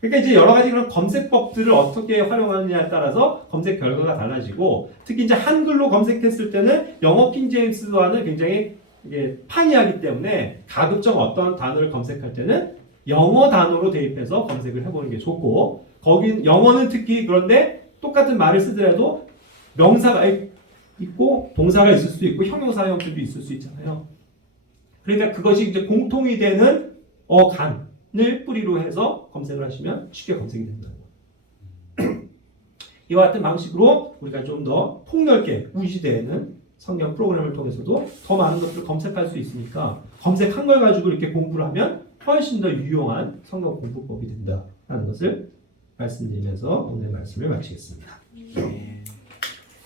그러니까 이제 여러 가지 그런 검색법들을 어떻게 활용하느냐에 따라서 검색 결과가 달라지고, 특히 이제 한글로 검색했을 때는 영어 킹제임스와는 굉장히 이게 판이하기 때문에 가급적 어떤 단어를 검색할 때는 영어 단어로 대입해서 검색을 해보는 게 좋고, 거긴 영어는 특히 그런데 똑같은 말을 쓰더라도 명사가 있고 동사가 있을 수도 있고 형용사 형태도 있을 수 있잖아요. 그러니까 그것이 이제 공통이 되는 어간을 뿌리로 해서 검색을 하시면 쉽게 검색이 된다는 거예요. 이와 같은 방식으로 우리가 좀 더 폭넓게 우시대에는 성경 프로그램을 통해서도 더 많은 것들을 검색할 수 있으니까 검색한 걸 가지고 이렇게 공부를 하면 훨씬 더 유용한 성경 공부법이 된다는 것을 말씀드리면서 오늘 말씀을 마치겠습니다. 네.